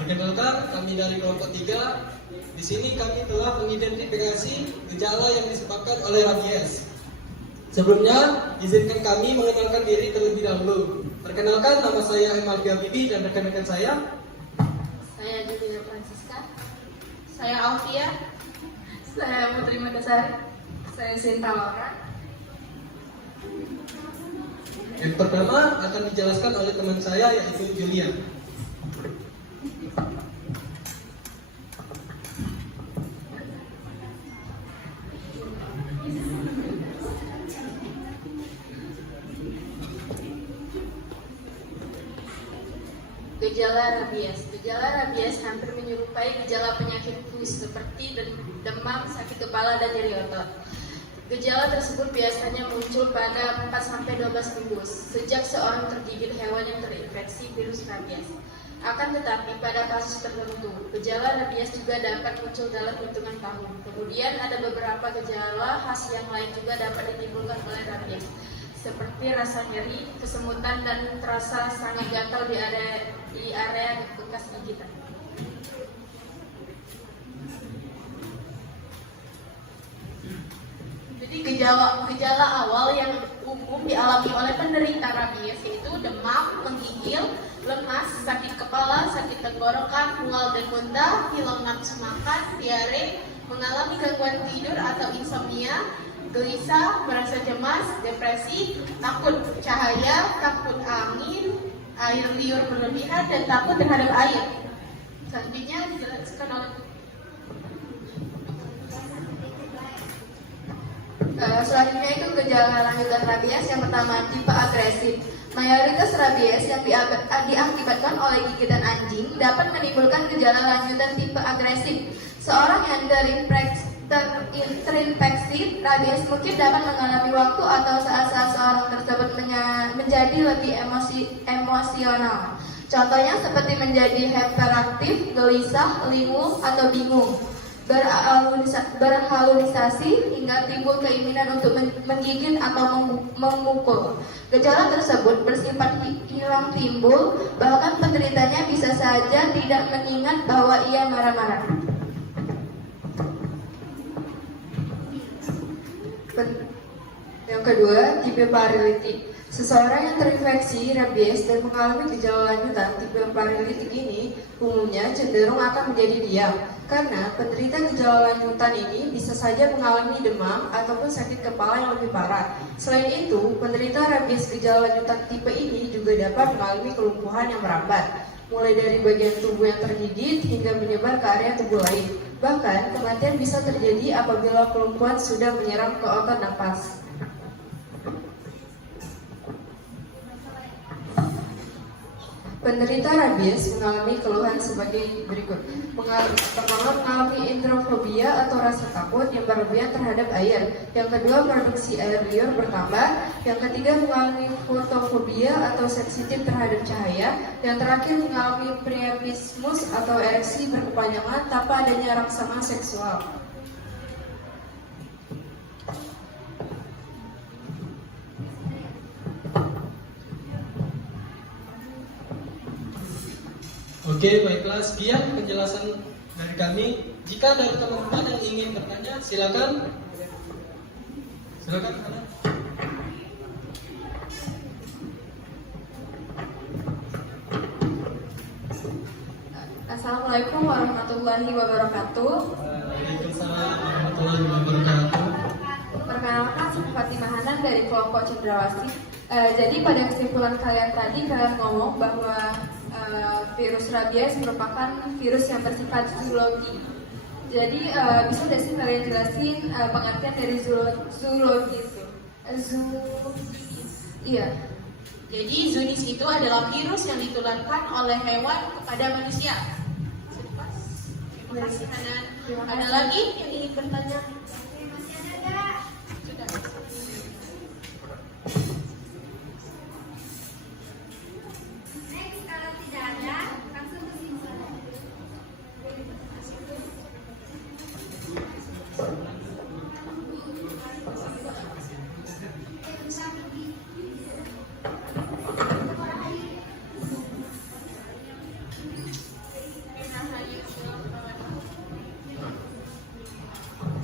Perkenalkan, kami dari kelompok 3. Di sini kami telah mengidentifikasi gejala yang disebabkan oleh rabies. Sebelumnya, izinkan kami mengenalkan diri terlebih dahulu. Perkenalkan, nama saya Emalvia Bibi dan rekan-rekan saya. Saya Julia Francisca. Saya Alfia. Saya Putri Madasari. Saya Sinta Laura. Yang pertama akan dijelaskan oleh teman saya yaitu Julia. Gejala rabies. Gejala rabies hampir menyerupai gejala penyakit flu seperti demam, sakit kepala, dan nyeri otot. Gejala tersebut biasanya muncul pada 4-12 minggu sejak seorang tergigit hewan yang terinfeksi virus rabies. Akan tetapi pada kasus tertentu, gejala rabies juga dapat muncul dalam hitungan tahun. Kemudian ada beberapa gejala khas yang lain juga dapat ditimbulkan oleh rabies, seperti rasa nyeri, kesemutan, dan terasa sangat gatal di area bekas gigitan. Jadi gejala awal yang umum dialami oleh penderita rabies yaitu demam, menggigil, lemas, sakit kepala, sakit tenggorokan, mual dan muntah, hilang nafsu makan, diare, mengalami gangguan tidur atau insomnia, gelisah, merasa cemas, depresi, takut cahaya, takut angin, air liur berlebihan, dan takut terhadap air. Selanjutnya dijelaskan oleh Selanjutnya itu gejala lanjutan rabies. Yang pertama, tipe agresif. Mayoritas rabies yang diakibatkan oleh gigitan anjing dapat menimbulkan gejala lanjutan tipe agresif. Seorang yang terinfeksi rabies mungkin dapat mengalami waktu atau saat-saat seorang tersebut menjadi lebih emosional. Contohnya seperti menjadi hyperaktif, gelisah, linglung, atau bingung, berhalusinasi, hingga timbul keinginan untuk menggigit atau memukul. Gejala tersebut bersifat hilang timbul, bahkan penderitanya bisa saja tidak mengingat bahwa ia marah-marah. Yang kedua, tipe paralitik. Seseorang yang terinfeksi rabies dan mengalami gejala lanjutan tipe paralitik ini umumnya cenderung akan menjadi diam, karena penderita gejala lanjutan ini bisa saja mengalami demam ataupun sakit kepala yang lebih parah. Selain itu, penderita rabies gejala lanjutan tipe ini juga dapat mengalami kelumpuhan yang merambat, mulai dari bagian tubuh yang tergigit hingga menyebar ke area tubuh lain. Bahkan, kematian bisa terjadi apabila kelumpuhan sudah menyerang ke otot napas. Penderita rabies mengalami keluhan sebagai berikut. Pertama, mengalami enterofobia atau rasa takut yang berlebihan terhadap air. Yang kedua, produksi air liur bertambah. Yang ketiga, mengalami fotofobia atau sensitif terhadap cahaya. Yang terakhir, mengalami priapismus atau ereksi berkepanjangan tanpa adanya rangsangan seksual. Oke, baiklah, sekian penjelasan dari kami. Jika dari teman-teman yang ingin bertanya, silakan. Silakan. Assalamualaikum warahmatullahi wabarakatuh. Waalaikumsalam warahmatullahi wabarakatuh. Perkenalkan, saya Fatimah Hanan dari kelompok Cendrawasih. Jadi pada kesimpulan kalian tadi, kalian ngomong bahwa virus rabies merupakan virus yang bersifat zoologi. Jadi bisa nggak sih kalian jelasin pengertian dari zoologi itu? Iya. Jadi zoonosis itu adalah virus yang ditularkan oleh hewan kepada manusia. Terima kasih Hanan. Ada lagi yang ingin bertanya? Masih ada? Sudah. Next, kalau tidak ada, langsung kesimpulan.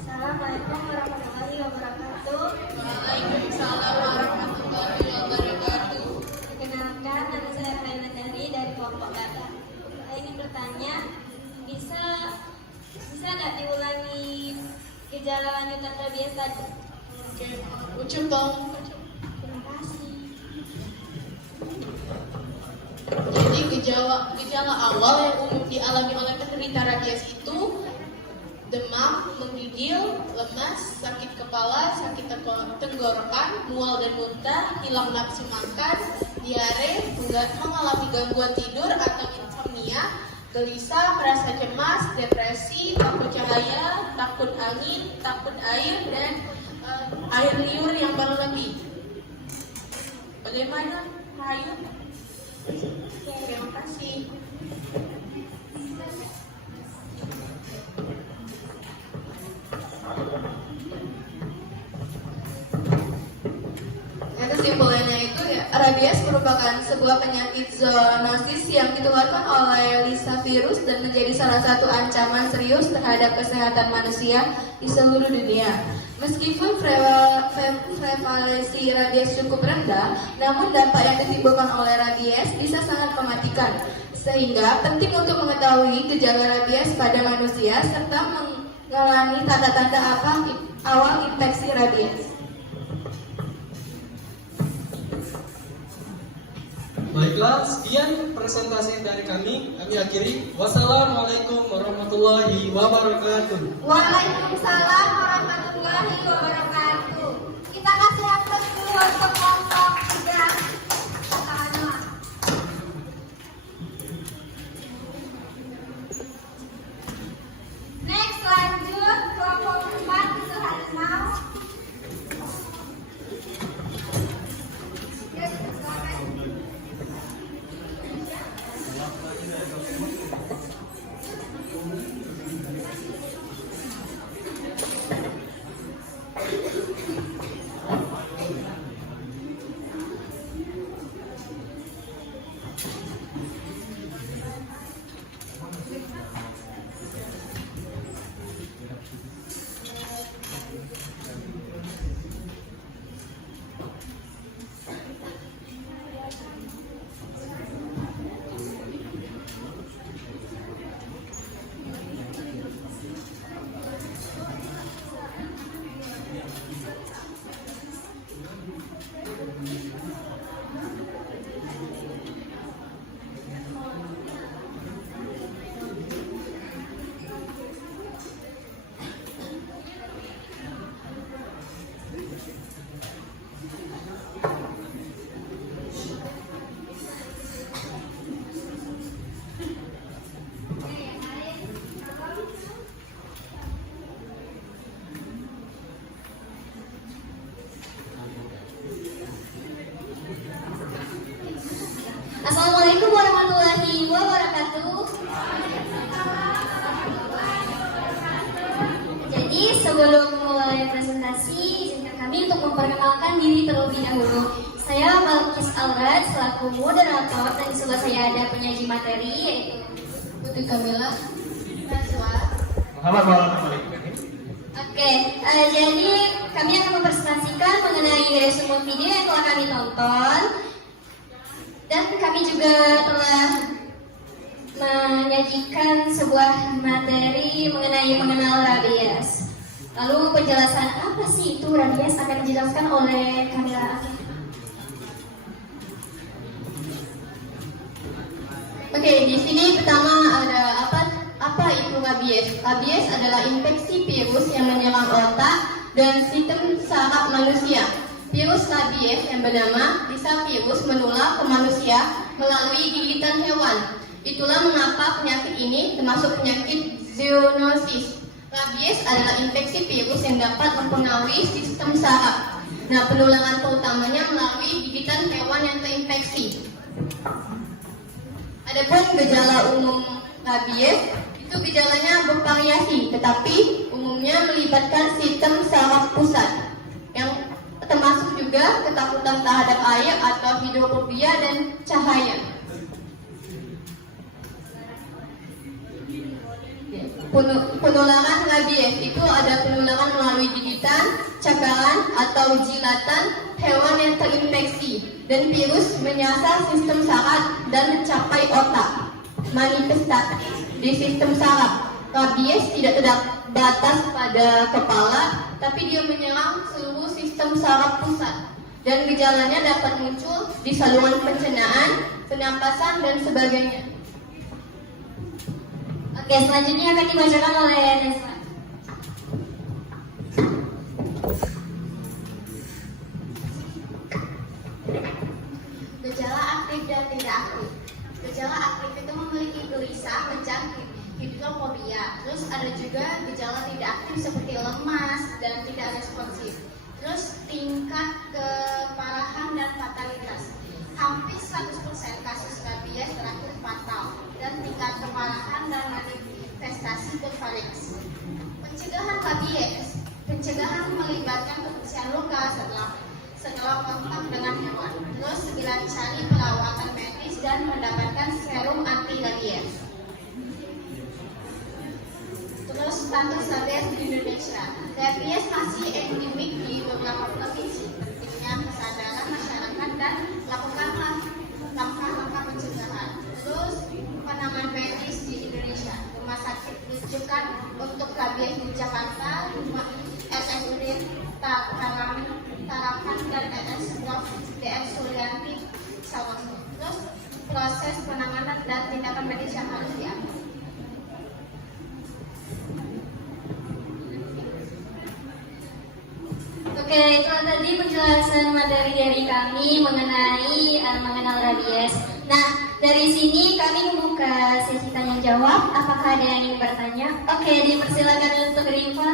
Assalamualaikum warahmatullahi wabarakatuh. Waalaikumsalam warahmatullahi wabarakatuh. Perkenalkan, nama saya Raina dari kelompok Batak. Saya ingin bertanya, bisa nggak diulangi gejala lanjutan rabies tadi? Oke, Ucup dong. Terima kasih. Jadi gejala awal yang umum dialami oleh penderita rabies itu demam, menggigil, lemas, sakit kepala, sakit tenggorokan, mual dan muntah, hilang nafsu makan, diare, mengalami gangguan tidur atau insomnia, gelisah, merasa cemas, depresi, takut cahaya, takut angin, takut air, dan air liur yang berlebih. Bagaimana, Rayu? Terima kasih. Kesimpulannya itu ya, rabies merupakan sebuah penyakit zoonosis yang ditularkan oleh Lissa virus dan menjadi salah satu ancaman serius terhadap kesehatan manusia di seluruh dunia. Meskipun prevalensi rabies cukup rendah, namun dampak yang ditimbulkan oleh rabies bisa sangat mematikan. Sehingga penting untuk mengetahui gejala rabies pada manusia serta mengalami tanda-tanda awal infeksi rabies. Baiklah, sekian presentasi dari kami akhiri. Wassalamualaikum warahmatullahi wabarakatuh. Waalaikumsalam warahmatullahi wabarakatuh. Kita kasih akses dulu untuk kelompok 3. Tahanlah. Next, lanjut kelompok 4 itu Harimau. Yes, silakan. Assalamualaikum warahmatullahi wabarakatuh. Jadi sebelum mulai presentasi, izinkan kami untuk memperkenalkan diri terlebih dahulu. Saya Balkis Alrad selaku moderator dan di sebelah saya ada penyaji materi yaitu Putri Kamila Najwa. Muhammad Maulana. Oke, jadi kami akan mempresentasikan mengenai resume video yang telah kami tonton. Dan kami juga telah menyajikan sebuah materi mengenai mengenal rabies. Lalu penjelasan apa sih itu rabies akan dijelaskan oleh Kamila. Oke, di sini pertama ada apa itu rabies? Rabies adalah infeksi virus yang menyerang otak dan sistem saraf manusia. Virus rabies yang bernama bisa virus menular ke manusia melalui gigitan hewan. Itulah mengapa penyakit ini termasuk penyakit zoonosis. Rabies adalah infeksi virus yang dapat mempengaruhi sistem saraf. Nah, penularan terutamanya melalui gigitan hewan yang terinfeksi. Adapun gejala umum rabies, itu gejalanya bervariasi, tetapi umumnya melibatkan sistem saraf pusat, yang termasuk juga ketakutan terhadap air atau hidrofobia dan cahaya. Penularan rabies itu ada penularan melalui gigitan, cakaran, atau jilatan hewan yang terinfeksi, dan virus menyasar sistem saraf dan mencapai otak. Manifestasi di sistem saraf. Rabies tidak terbatas pada kepala, tapi dia menyerang seluruh sistem saraf pusat. Dan gejalanya dapat muncul di saluran pencernaan, pernapasan, dan sebagainya. Oke, selanjutnya akan dibacakan oleh Nesla. Gejala aktif dan tidak aktif. Gejala aktif itu memiliki gelisah, menjangkit, hidrofobia. Terus ada juga gejala tidak aktif seperti lemas dan tidak responsif. Terus tingkat keparahan dan fatalitas. Hampir 100% kasus rabies berakhir fatal dan tingkat keparahan dan manifestasi bervariasi. Pencegahan rabies. Pencegahan melibatkan pembersihan luka setelah kontak dengan hewan. Terus segera cari perawatan medis dan mendapatkan serum anti rabies. Terus status rabies di Indonesia. Rabies masih endemik di beberapa provinsi. Pentingnya kesadaran masyarakat dan lakukanlah langkah-langkah pencegahan. Terus penanganan medis di Indonesia. Rumah sakit rujukan untuk rabies di Jakarta, RSUD Tarakan dan RS Prof. DR Suryanti Sawoso. Terus proses penanganan dan tindakan medis yang harus diambil. Oke, itu tadi penjelasan materi dari kami mengenai mengenal rabies. Nah, dari sini kami membuka sesi tanya jawab. Apakah ada yang ingin bertanya? Oke, dipersilakan untuk Rifa.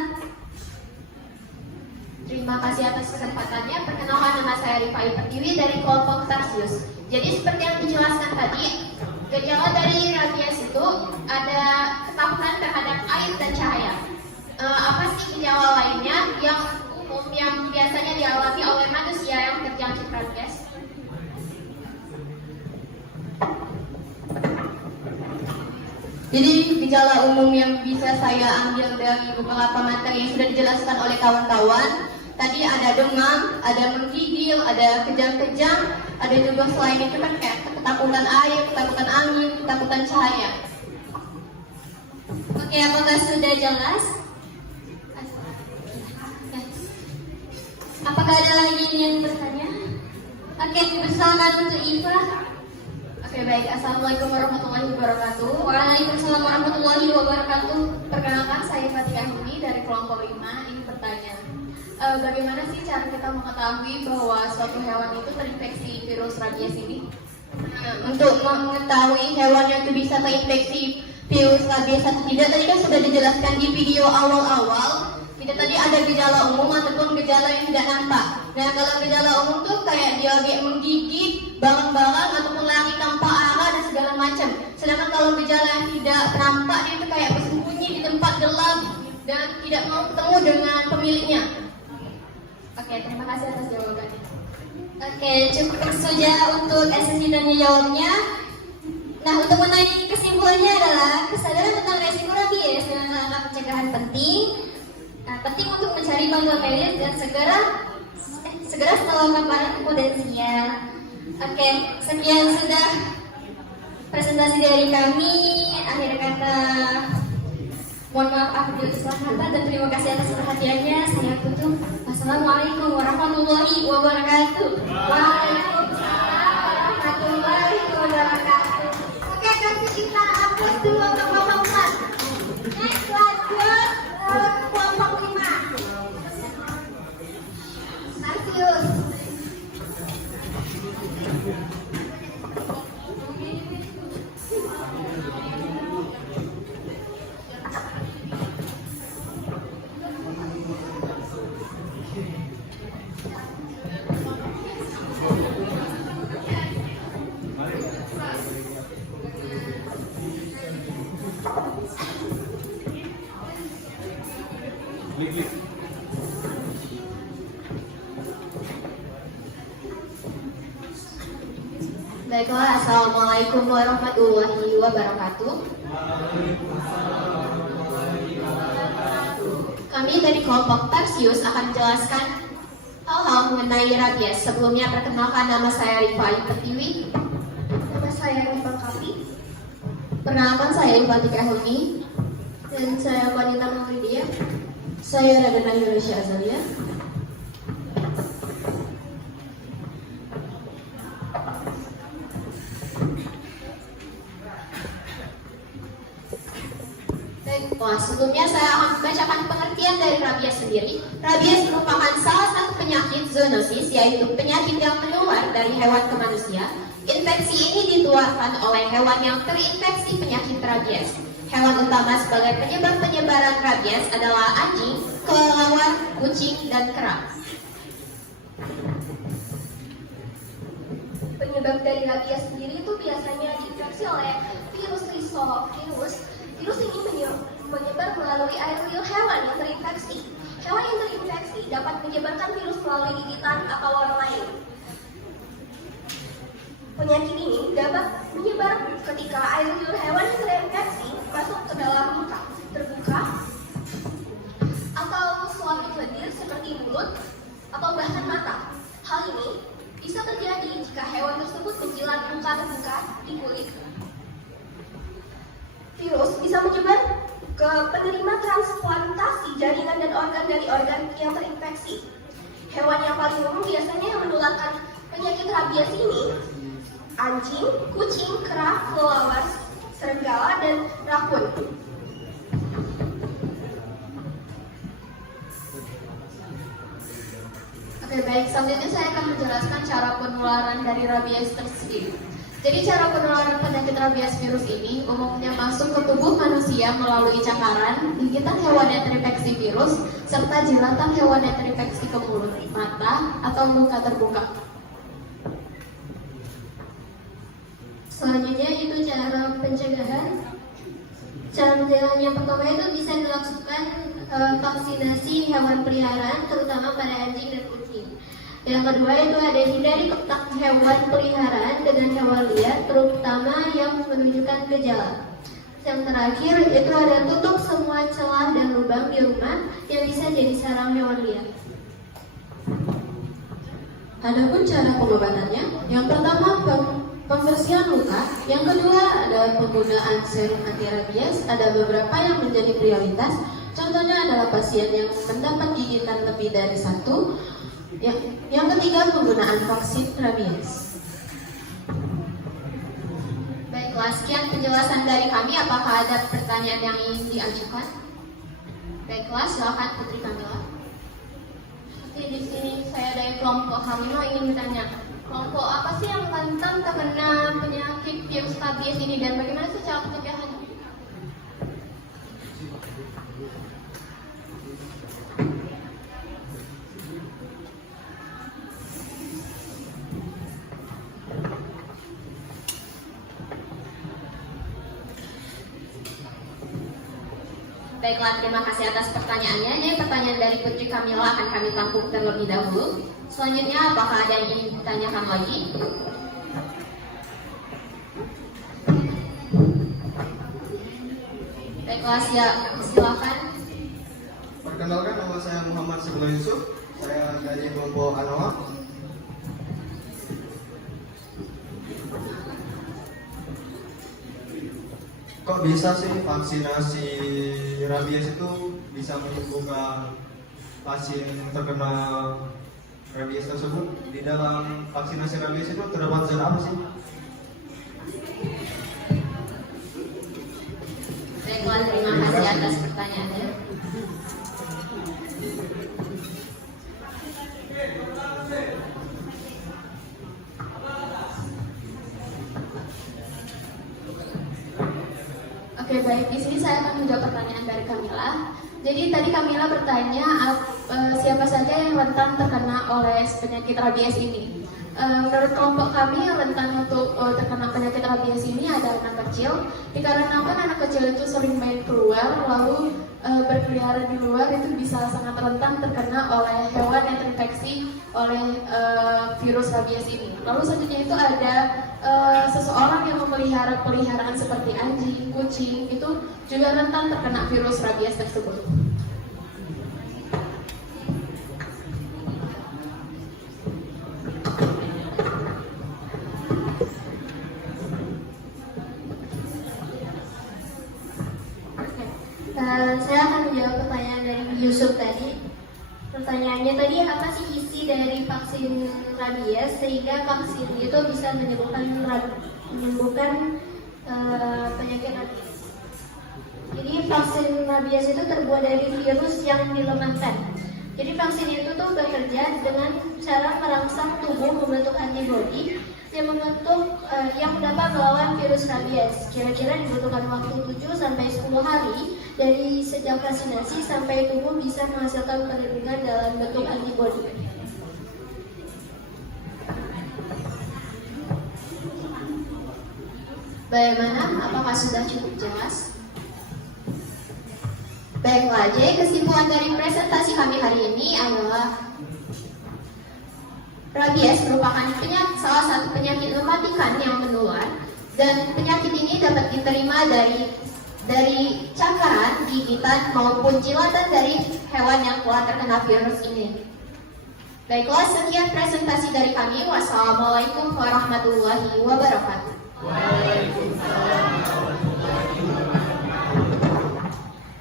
Terima kasih atas kesempatannya. Perkenalkan, nama saya Rifa Pertiwi dari kelompok Tarsius. Jadi seperti yang dijelaskan tadi, gejala dari rabies itu ada ketakutan terhadap air dan cahaya. Apa sih gejala lainnya yang umum yang biasanya dialami oleh manusia yang terjangkit rabies? Jadi gejala umum yang bisa saya ambil dari beberapa materi yang sudah dijelaskan oleh kawan-kawan, tadi ada demam, ada menggigil, ada kejang-kejang, ada juga selain itu kan kayak ketakutan air, ketakutan angin, ketakutan cahaya. Oke, apakah sudah jelas? Apakah ada lagi yang bertanya? Oke, bersama untuk Iva. Oke, baik. Assalamualaikum warahmatullahi wabarakatuh. Waalaikumsalam warahmatullahi wabarakatuh. Perkenalkan, saya Fatia Huni dari kelompok 5. Ini pertanyaan. Bagaimana sih cara kita mengetahui bahwa suatu hewan itu terinfeksi virus rabies ini? Untuk mengetahui hewannya itu bisa terinfeksi virus rabies atau tidak, tadi kan sudah dijelaskan di video awal-awal. Kita tadi ada gejala umum ataupun gejala yang tidak nampak. Nah, kalau gejala umum tuh kayak dia menggigit, balang-balang ataupun lari tanpa arah dan segala macam. Sedangkan kalau gejala yang tidak nampak, dia itu kayak bersembunyi di tempat gelap dan tidak mau ketemu dengan pemiliknya. Oke, terima kasih atas jawabannya. Oke, cukup saja untuk sesi tanya jawabnya. Nah, untuk mengenai kesimpulannya adalah kesadaran tentang resiko rabies dan langkah pencegahan penting. Nah, penting untuk mencari bantuan medis dan segera setelah paparan potensial. Oke, sekian sudah presentasi dari kami. Akhir kata, mohon maaf apabila salah kata dan terima kasih atas perhatiannya. Saya tutup. Wassalamualaikum warahmatullahi wabarakatuh. Waalaikumsalam warahmatullahi wabarakatuh. Oke, kasih kita hapus dulu untuk kelompok 4. Next, lanjut kelompok 5. Tarsius. Baiklah, Assalamualaikum warahmatullahi wabarakatuh. Kami dari kelompok Tarsius akan menjelaskan hal-hal mengenai rabies. Sebelumnya perkenalkan, nama saya Rifa Pertiwi. Nama saya Rifa Kapi. Perkenalkan, saya Fatia Huni. Dan saya Wanita Maulidia. Saya Radana Indonesia Azalia. Wah, sebelumnya saya akan membacakan pengertian dari rabies sendiri. Rabies merupakan salah satu penyakit zoonosis, yaitu penyakit yang menular dari hewan ke manusia. Infeksi ini ditularkan oleh hewan yang terinfeksi penyakit rabies. Hewan utama sebagai penyebab penyebaran rabies adalah anjing, kelelawar, kucing, dan kera. penyebab dari rabies sendiri itu biasanya diinfeksi oleh virus rizovirus. Virus ini menyebar melalui air liur hewan yang terinfeksi. Hewan yang terinfeksi dapat menyebarkan virus melalui gigitan atau orang lain. Penyakit ini dapat menyebar ketika air liur hewan yang terinfeksi masuk ke dalam muka terbuka atau suatu lendir seperti mulut atau bahkan mata. Hal ini bisa terjadi jika hewan tersebut menjilat luka terbuka di kulit. Virus bisa menyebar ke penerima transplantasi jaringan dan organ dari organ yang terinfeksi. Hewan yang paling umum biasanya yang menularkan penyakit rabies ini anjing, kucing, kera, kelelawar, serigala, dan rakun. Oke, baik. Selanjutnya saya akan menjelaskan cara penularan dari rabies tersebut. Jadi cara penularan penyakit rabies virus ini umumnya masuk ke tubuh manusia melalui cakaran, gigitan hewan yang terinfeksi virus, serta jilatan hewan yang terinfeksi ke mulut, mata, atau luka terbuka. Selanjutnya itu cara pencegahan. Cara pencegahan yang pertama itu bisa dilakukan vaksinasi hewan peliharaan, terutama pada anjing dan kucing. Yang kedua itu ada hindari kontak hewan peliharaan dengan hewan liar, terutama yang menunjukkan gejala. Yang terakhir itu ada tutup semua celah dan lubang di rumah yang bisa jadi sarang hewan liar. Adapun cara pengobatannya, yang pertama pembersihan luka, yang kedua adalah penggunaan serum anti rabies. Ada beberapa yang menjadi prioritas, contohnya adalah pasien yang mendapat gigitan lebih dari satu. Yang ketiga penggunaan vaksin rabies. Baiklah, sekian penjelasan dari kami. Apakah ada pertanyaan yang ingin diajukan? Baiklah, silakan Putri Kamila. Oke, di sini saya dari kelompok Hamilo ingin bertanya, kelompok apa sih yang rentan terkena penyakit virus rabies ini dan bagaimana sih cara pencegahannya? Baiklah, terima kasih atas pertanyaannya. Jadi pertanyaan dari Putri Kamila akan kami tampung terlebih dahulu. Selanjutnya, apakah ada yang ingin ditanyakan lagi? Baiklah, silakan. Perkenalkan, nama saya Muhammad Sebula Yusuf. Saya dari kelompok Anoa. Kok bisa sih vaksinasi rabies itu bisa menyembuhkan pasien yang terkena rabies tersebut? Di dalam vaksinasi rabies itu terdapat zat apa sih? Baiklah, terima kasih atas pertanyaannya. Oke, baik. Di sini saya akan menjawab pertanyaan dari Kamila. Jadi tadi Kamila bertanya siapa saja yang rentan terkena oleh penyakit rabies ini. Menurut kelompok kami yang rentan untuk terkena penyakit rabies ini ada anak kecil. Dikarenakan anak kecil itu sering main keluar lalu berkeliaran di luar, itu bisa sangat rentan terkena oleh hewan yang terinfeksi oleh virus rabies ini. Lalu selanjutnya itu ada seseorang yang memelihara peliharaan seperti anjing, kucing, itu juga rentan terkena virus rabies tersebut. Saya akan menjawab pertanyaan dari Yusuf tadi. Pertanyaannya tadi, apa sih isi dari vaksin rabies sehingga vaksin itu bisa menyembuhkan penyakit rabies? Jadi vaksin rabies itu terbuat dari virus yang dilemahkan. Jadi vaksin itu tuh bekerja dengan cara merangsang tubuh membentuk antibodi yang dapat melawan virus rabies. Kira-kira dibutuhkan waktu 7-10 hari dari sejak vaksinasi sampai tubuh bisa menghasilkan perlindungan dalam bentuk antibodi. Bagaimana? Apakah sudah cukup jelas? Baiklah, jadi kesimpulan dari presentasi kami hari ini adalah rabies merupakan salah satu penyakit mematikan yang menular, dan penyakit ini dapat diterima dari cakaran, gigitan maupun jilatan dari hewan yang telah terkena virus ini. Baiklah, sekian presentasi dari kami. Wassalamualaikum warahmatullahi wabarakatuh.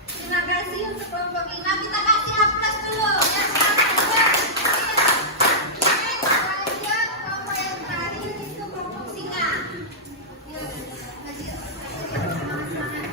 Terima kasih untuk kelompok 5. Kita kasih aplaus dulu. Yang kedua, lanjut kelompok yang terakhir itu kelompok singa. Yuk, kasih semangat.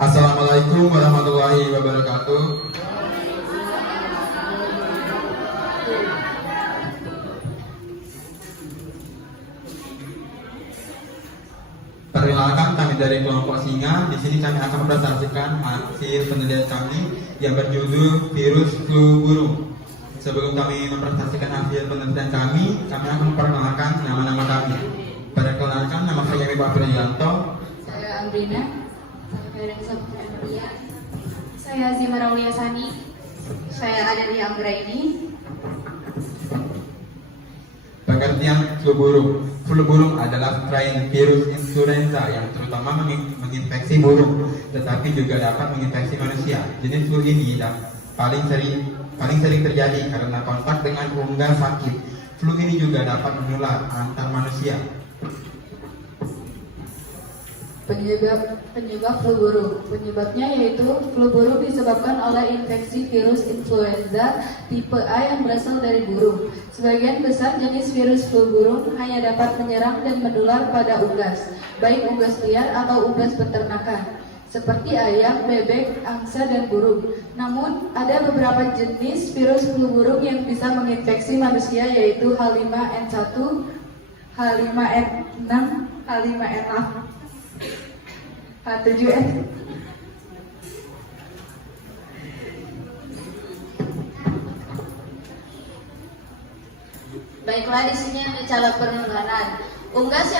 Assalamualaikum warahmatullahi wabarakatuh. Perkenalkan, kami dari kelompok Singa. Di sini kami akan mempresentasikan hasil penelitian kami yang berjudul virus flu burung. Sebelum kami mempresentasikan hasil penelitian kami akan memperkenalkan nama-nama kami. Perkenalkan, nama saya Pak Priyanto. Saya Amrina. Saya Zima Raulia Sani. Saya Adelia Anggraini. Pengertian flu burung. Flu burung adalah strain virus influenza yang terutama menginfeksi burung, tetapi juga dapat menginfeksi manusia. Jenis flu ini paling sering terjadi karena kontak dengan unggas sakit. Flu ini juga dapat menular antar manusia. Penyebab flu burung. Penyebabnya yaitu flu burung disebabkan oleh infeksi virus influenza tipe A yang berasal dari burung. Sebagian besar jenis virus flu burung hanya dapat menyerang dan menular pada unggas, baik unggas liar atau unggas peternakan, seperti ayam, bebek, angsa, dan burung. Namun, ada beberapa jenis virus flu burung yang bisa menginfeksi manusia, yaitu H5N1, H5N6, H5N8, H7N. Baiklah, di sini ada cara penularan. Unggas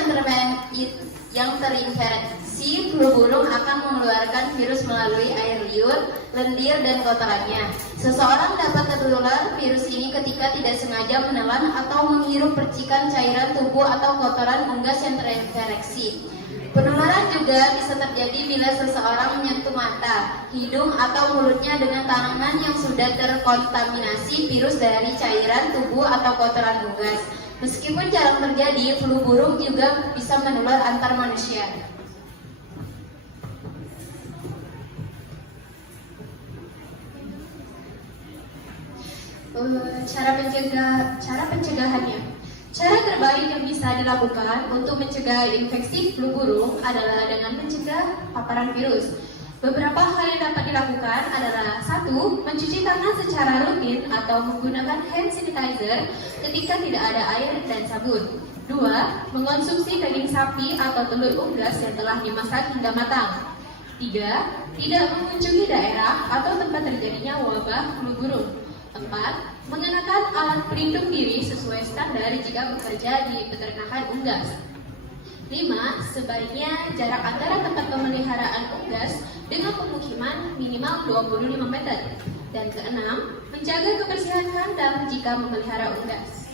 yang terinfeksi flu burung akan mengeluarkan virus melalui air liur, lendir, dan kotorannya. Seseorang dapat tertular virus ini ketika tidak sengaja menelan atau menghirup percikan cairan tubuh atau kotoran unggas yang terinfeksi. Penularan juga bisa terjadi bila seseorang menyentuh mata, hidung, atau mulutnya dengan tangan yang sudah terkontaminasi virus dari cairan tubuh atau kotoran unggas. Meskipun jarang terjadi, flu burung juga bisa menular antar manusia. Cara pencegahannya. Cara terbaik yang bisa dilakukan untuk mencegah infeksi flu burung adalah dengan mencegah paparan virus. Beberapa hal yang dapat dilakukan adalah: 1. Mencuci tangan secara rutin atau menggunakan hand sanitizer ketika tidak ada air dan sabun. 2. Mengonsumsi daging sapi atau telur unggas yang telah dimasak hingga matang. 3. Tidak mengunjungi daerah atau tempat terjadinya wabah flu burung. 4. Mengenakan alat pelindung diri sesuai standar jika bekerja di peternakan unggas. 5. Sebaiknya jarak antara tempat pemeliharaan unggas dengan pemukiman minimal 25 meter. Dan keenam, menjaga kebersihan kandang jika memelihara unggas.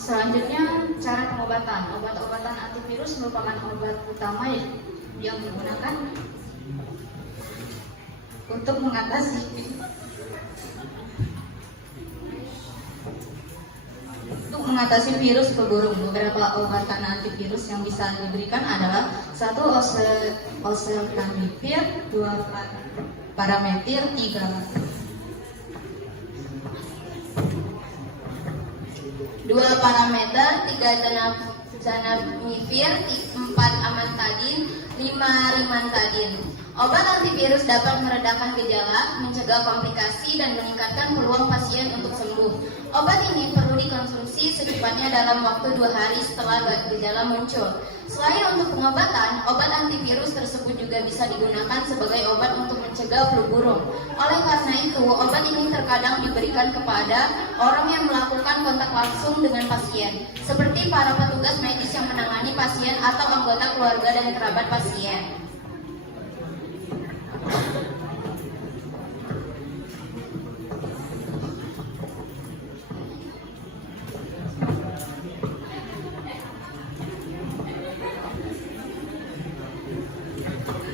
Selanjutnya, cara pengobatan. Obat-obatan antivirus merupakan obat utama yang digunakan untuk mengatasi mengatasi virus flu burung, beberapa obatan antivirus yang bisa diberikan adalah 1 oseltamivir, 2 parametir, 3 parameter, 3 zanamivir, 4 amantadin, 5 rimantadin. Obat antivirus dapat meredakan gejala, mencegah komplikasi, dan meningkatkan peluang pasien untuk sembuh. Obat ini perlu dikonsumsi secepatnya dalam waktu 2 hari setelah gejala muncul. Selain untuk pengobatan, obat antivirus tersebut juga bisa digunakan sebagai obat untuk mencegah flu burung. Oleh karena itu, obat ini terkadang diberikan kepada orang yang melakukan kontak langsung dengan pasien, seperti para petugas medis yang menangani pasien atau anggota keluarga dan kerabat pasien.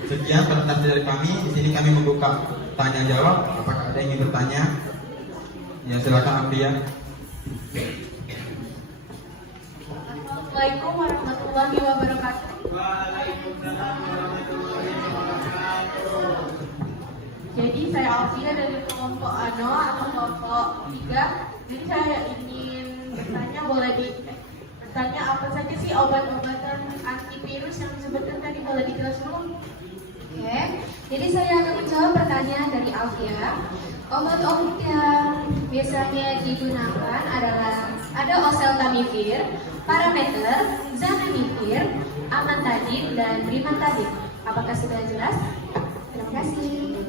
Sekian presentasi dari kami. Di sini kami membuka tanya jawab. Apakah ada yang ingin bertanya? Ya, silakan Afia. Assalamualaikum warahmatullahi wabarakatuh. Jadi saya Alfia dari kelompok ANO atau kelompok 3. Jadi saya ingin bertanya, bertanya apa saja sih obat-obatan antivirus yang disebutkan tadi, boleh dijelas dulu? Oke, jadi saya akan menjawab pertanyaan dari Alfia. Obat-obat yang biasanya digunakan adalah ada oseltamivir, parameter, zanamivir, amantadin, dan rimantadin. Apakah sudah jelas? Terima kasih.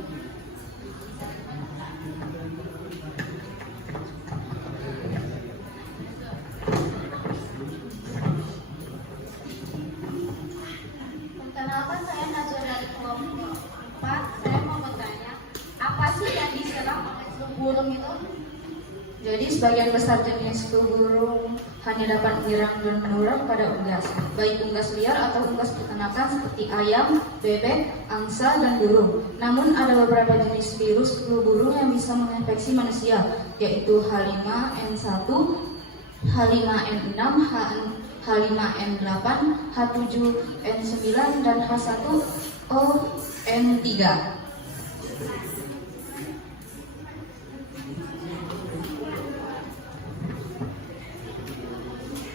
Perkenalkan, saya Najwa dari kelompok 4. Saya mau bertanya, apa sih yang diserang oleh flu burung itu? Jadi sebagian besar jenis flu burung hanya dapat menyerang dan menular pada unggas, baik unggas liar atau unggas peternakan seperti ayam, bebek, angsa, dan burung. Namun ada beberapa jenis virus flu burung yang bisa menginfeksi manusia, yaitu H5N1, H5N6, H5N8, H7N9, dan H1ON3.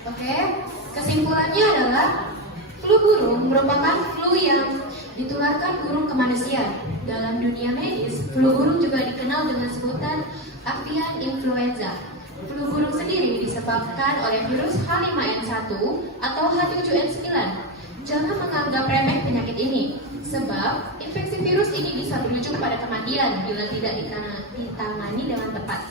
Oke, kesimpulannya adalah flu burung merupakan flu yang ditularkan burung ke manusia. Dalam dunia medis, flu burung juga dikenal dengan sebutan avian influenza. Flu burung sendiri disebabkan oleh virus H5N1 atau H7N9. Jangan menganggap remeh penyakit ini, sebab infeksi virus ini bisa berujung pada kematian bila tidak ditangani dengan tepat.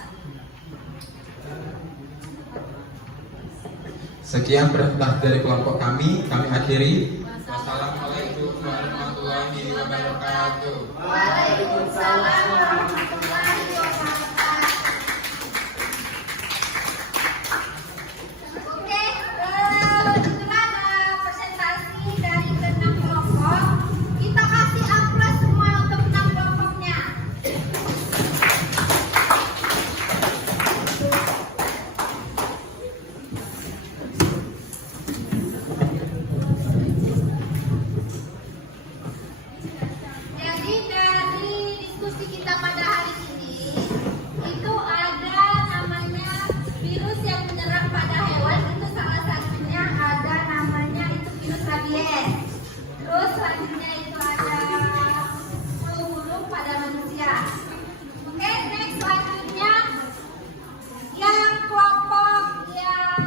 Sekian presentasi dari kelompok kami akhiri. Wassalamualaikum warahmatullahi wabarakatuh. Waalaikumsalam warahmatullahi wabarakatuh. Oke, itulah presentasi dari ke-6 kelompok. Kita kasih aplaus semua untuk 6 kelompoknya. Jadi dari diskusi kita pada hari ini, itu ada namanya virus yang menyerang pada hewan. Itu salah satunya ada namanya itu virus rabies. Terus selanjutnya itu ada flu burung pada manusia. Oke, next selanjutnya yang kelompok yang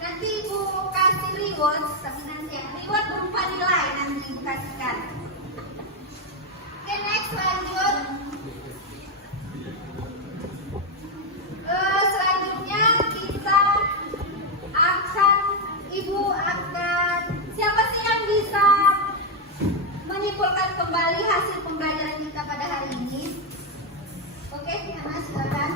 nanti Ibu kasih reward, tapi nanti ya, reward berupa nilai nanti dikasihkan. Oke, next lanjut. Selanjutnya kita akan, Ibu akan, siapa sih yang bisa menyimpulkan kembali hasil pembelajaran kita pada hari ini? Oke, Hana silakan.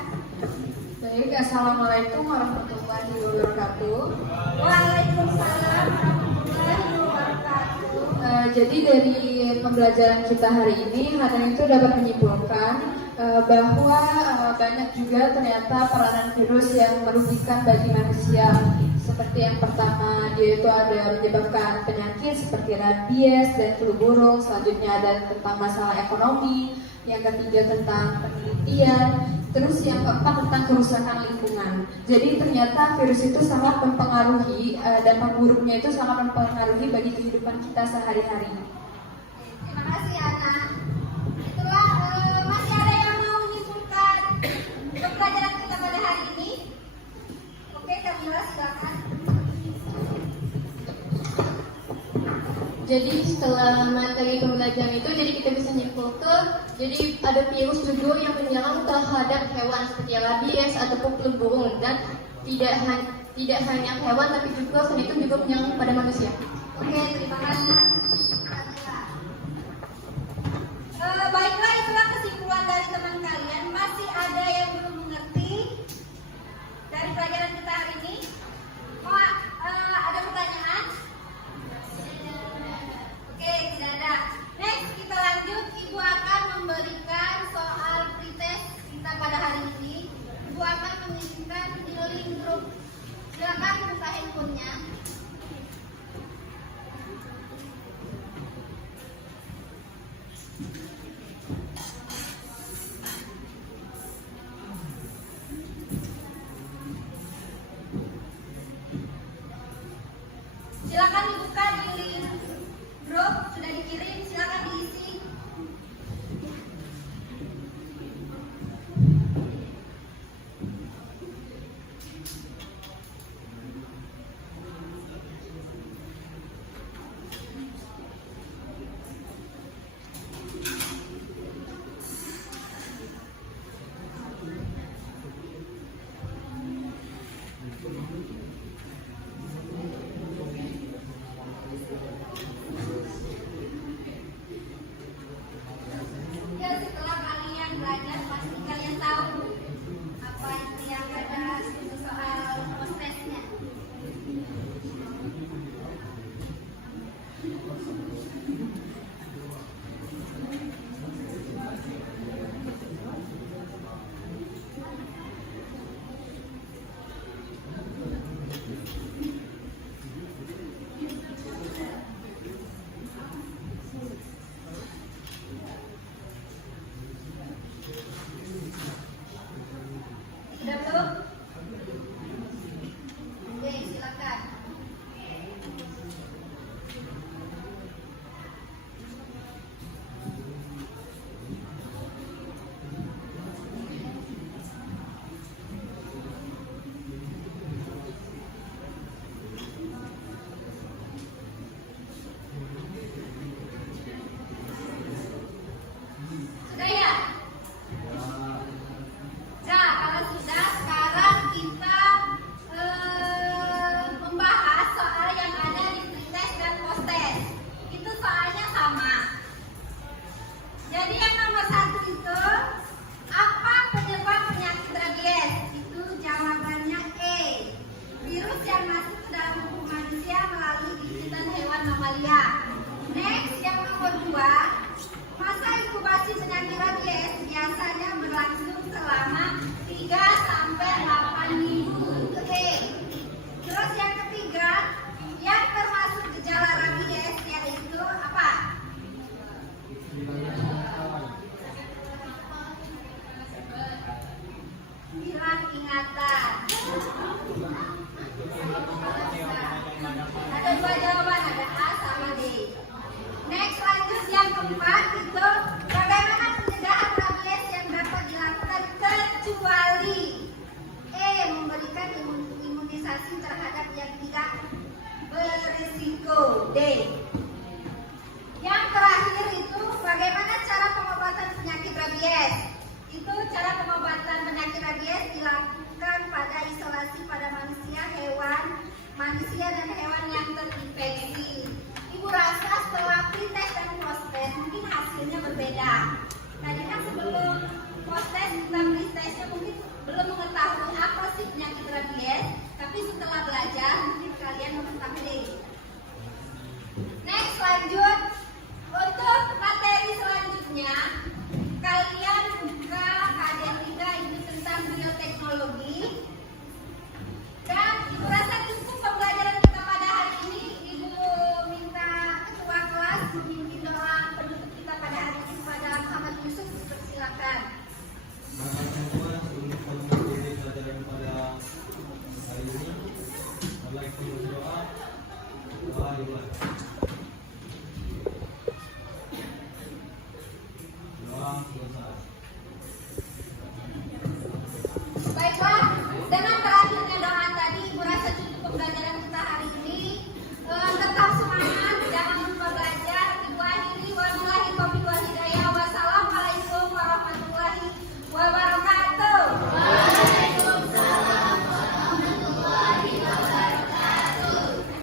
Baik, assalamualaikum warahmatullahi wabarakatuh. Waalaikumsalam warahmatullahi wabarakatuh. Jadi dari pembelajaran kita hari ini, hal itu dapat menyimpulkan bahwa banyak juga ternyata peranan virus yang merugikan bagi manusia. Seperti yang pertama, dia itu ada menyebabkan penyakit seperti rabies dan flu burung. Selanjutnya ada tentang masalah ekonomi. Yang ketiga tentang penelitian. Terus yang keempat tentang kerusakan lingkungan. Jadi ternyata virus itu sangat mempengaruhi, dampak buruknya itu sangat mempengaruhi bagi kehidupan kita sehari-hari. Terima kasih Ana. Itulah masih ada yang mau menyimpulkan pembelajaran kita pada hari ini? Oke, Kamila silakan. Jadi setelah materi pembelajaran itu, jadi kita bisa nyimpulkan, jadi ada virus juga yang menyerang terhadap hewan seperti rabies ataupun flu burung, dan tidak hanya hewan tapi juga selain itu juga menyerang pada manusia. Oke, terima kasih. Baiklah, itulah kesimpulan dari teman kalian. Masih ada yang belum mengerti dari pelajaran kita hari ini? Mau ada pertanyaan? Oke, tidak ada. Next, kita lanjut. Ibu akan memberikan soal pretest kita pada hari ini. Ibu akan mengirimkan di link grup. Silakan buka handphonenya. Silakan dibuka di link grup, sudah dikirim, silakan diisi. Ya, setelah kalian belajar pasti kalian tahu apa itu yang ada soal prosesnya. Sudah belum? Oke, silakan. Sudah ya? Nah, kalau sudah, sekarang kita membahas soal yang ada di pretest dan posttest. Itu soalnya sama. Jadi yang nomor 1 itu, apa penyebab penyakit rabies? Itu jawabannya E. Virus yang masuk ke dalam tubuh manusia melalui gigitan hewan mamalia. Next, yang nomor 2, masa inkubasi penyakit rabies biasanya berlangsung selama 3 sampai 8 minggu. Oke. Terus yang ketiga, yang termasuk gejala rabies yaitu apa? Hilang ingatan. Ada 2 jawaban, ada A sama D. Next, lanjut yang keempat itu bagaimana pencegahan rabies yang dapat dilakukan kecuali E. Memberikan imunisasi terhadap yang tidak berisiko. D. Yang terakhir itu bagaimana cara pengobatan penyakit rabies? Itu cara pengobatan penyakit rabies dilakukan pada isolasi pada manusia, dan hewan yang terinfeksi. Ibu rasa setelah pretest dan posttest mungkin hasilnya berbeda.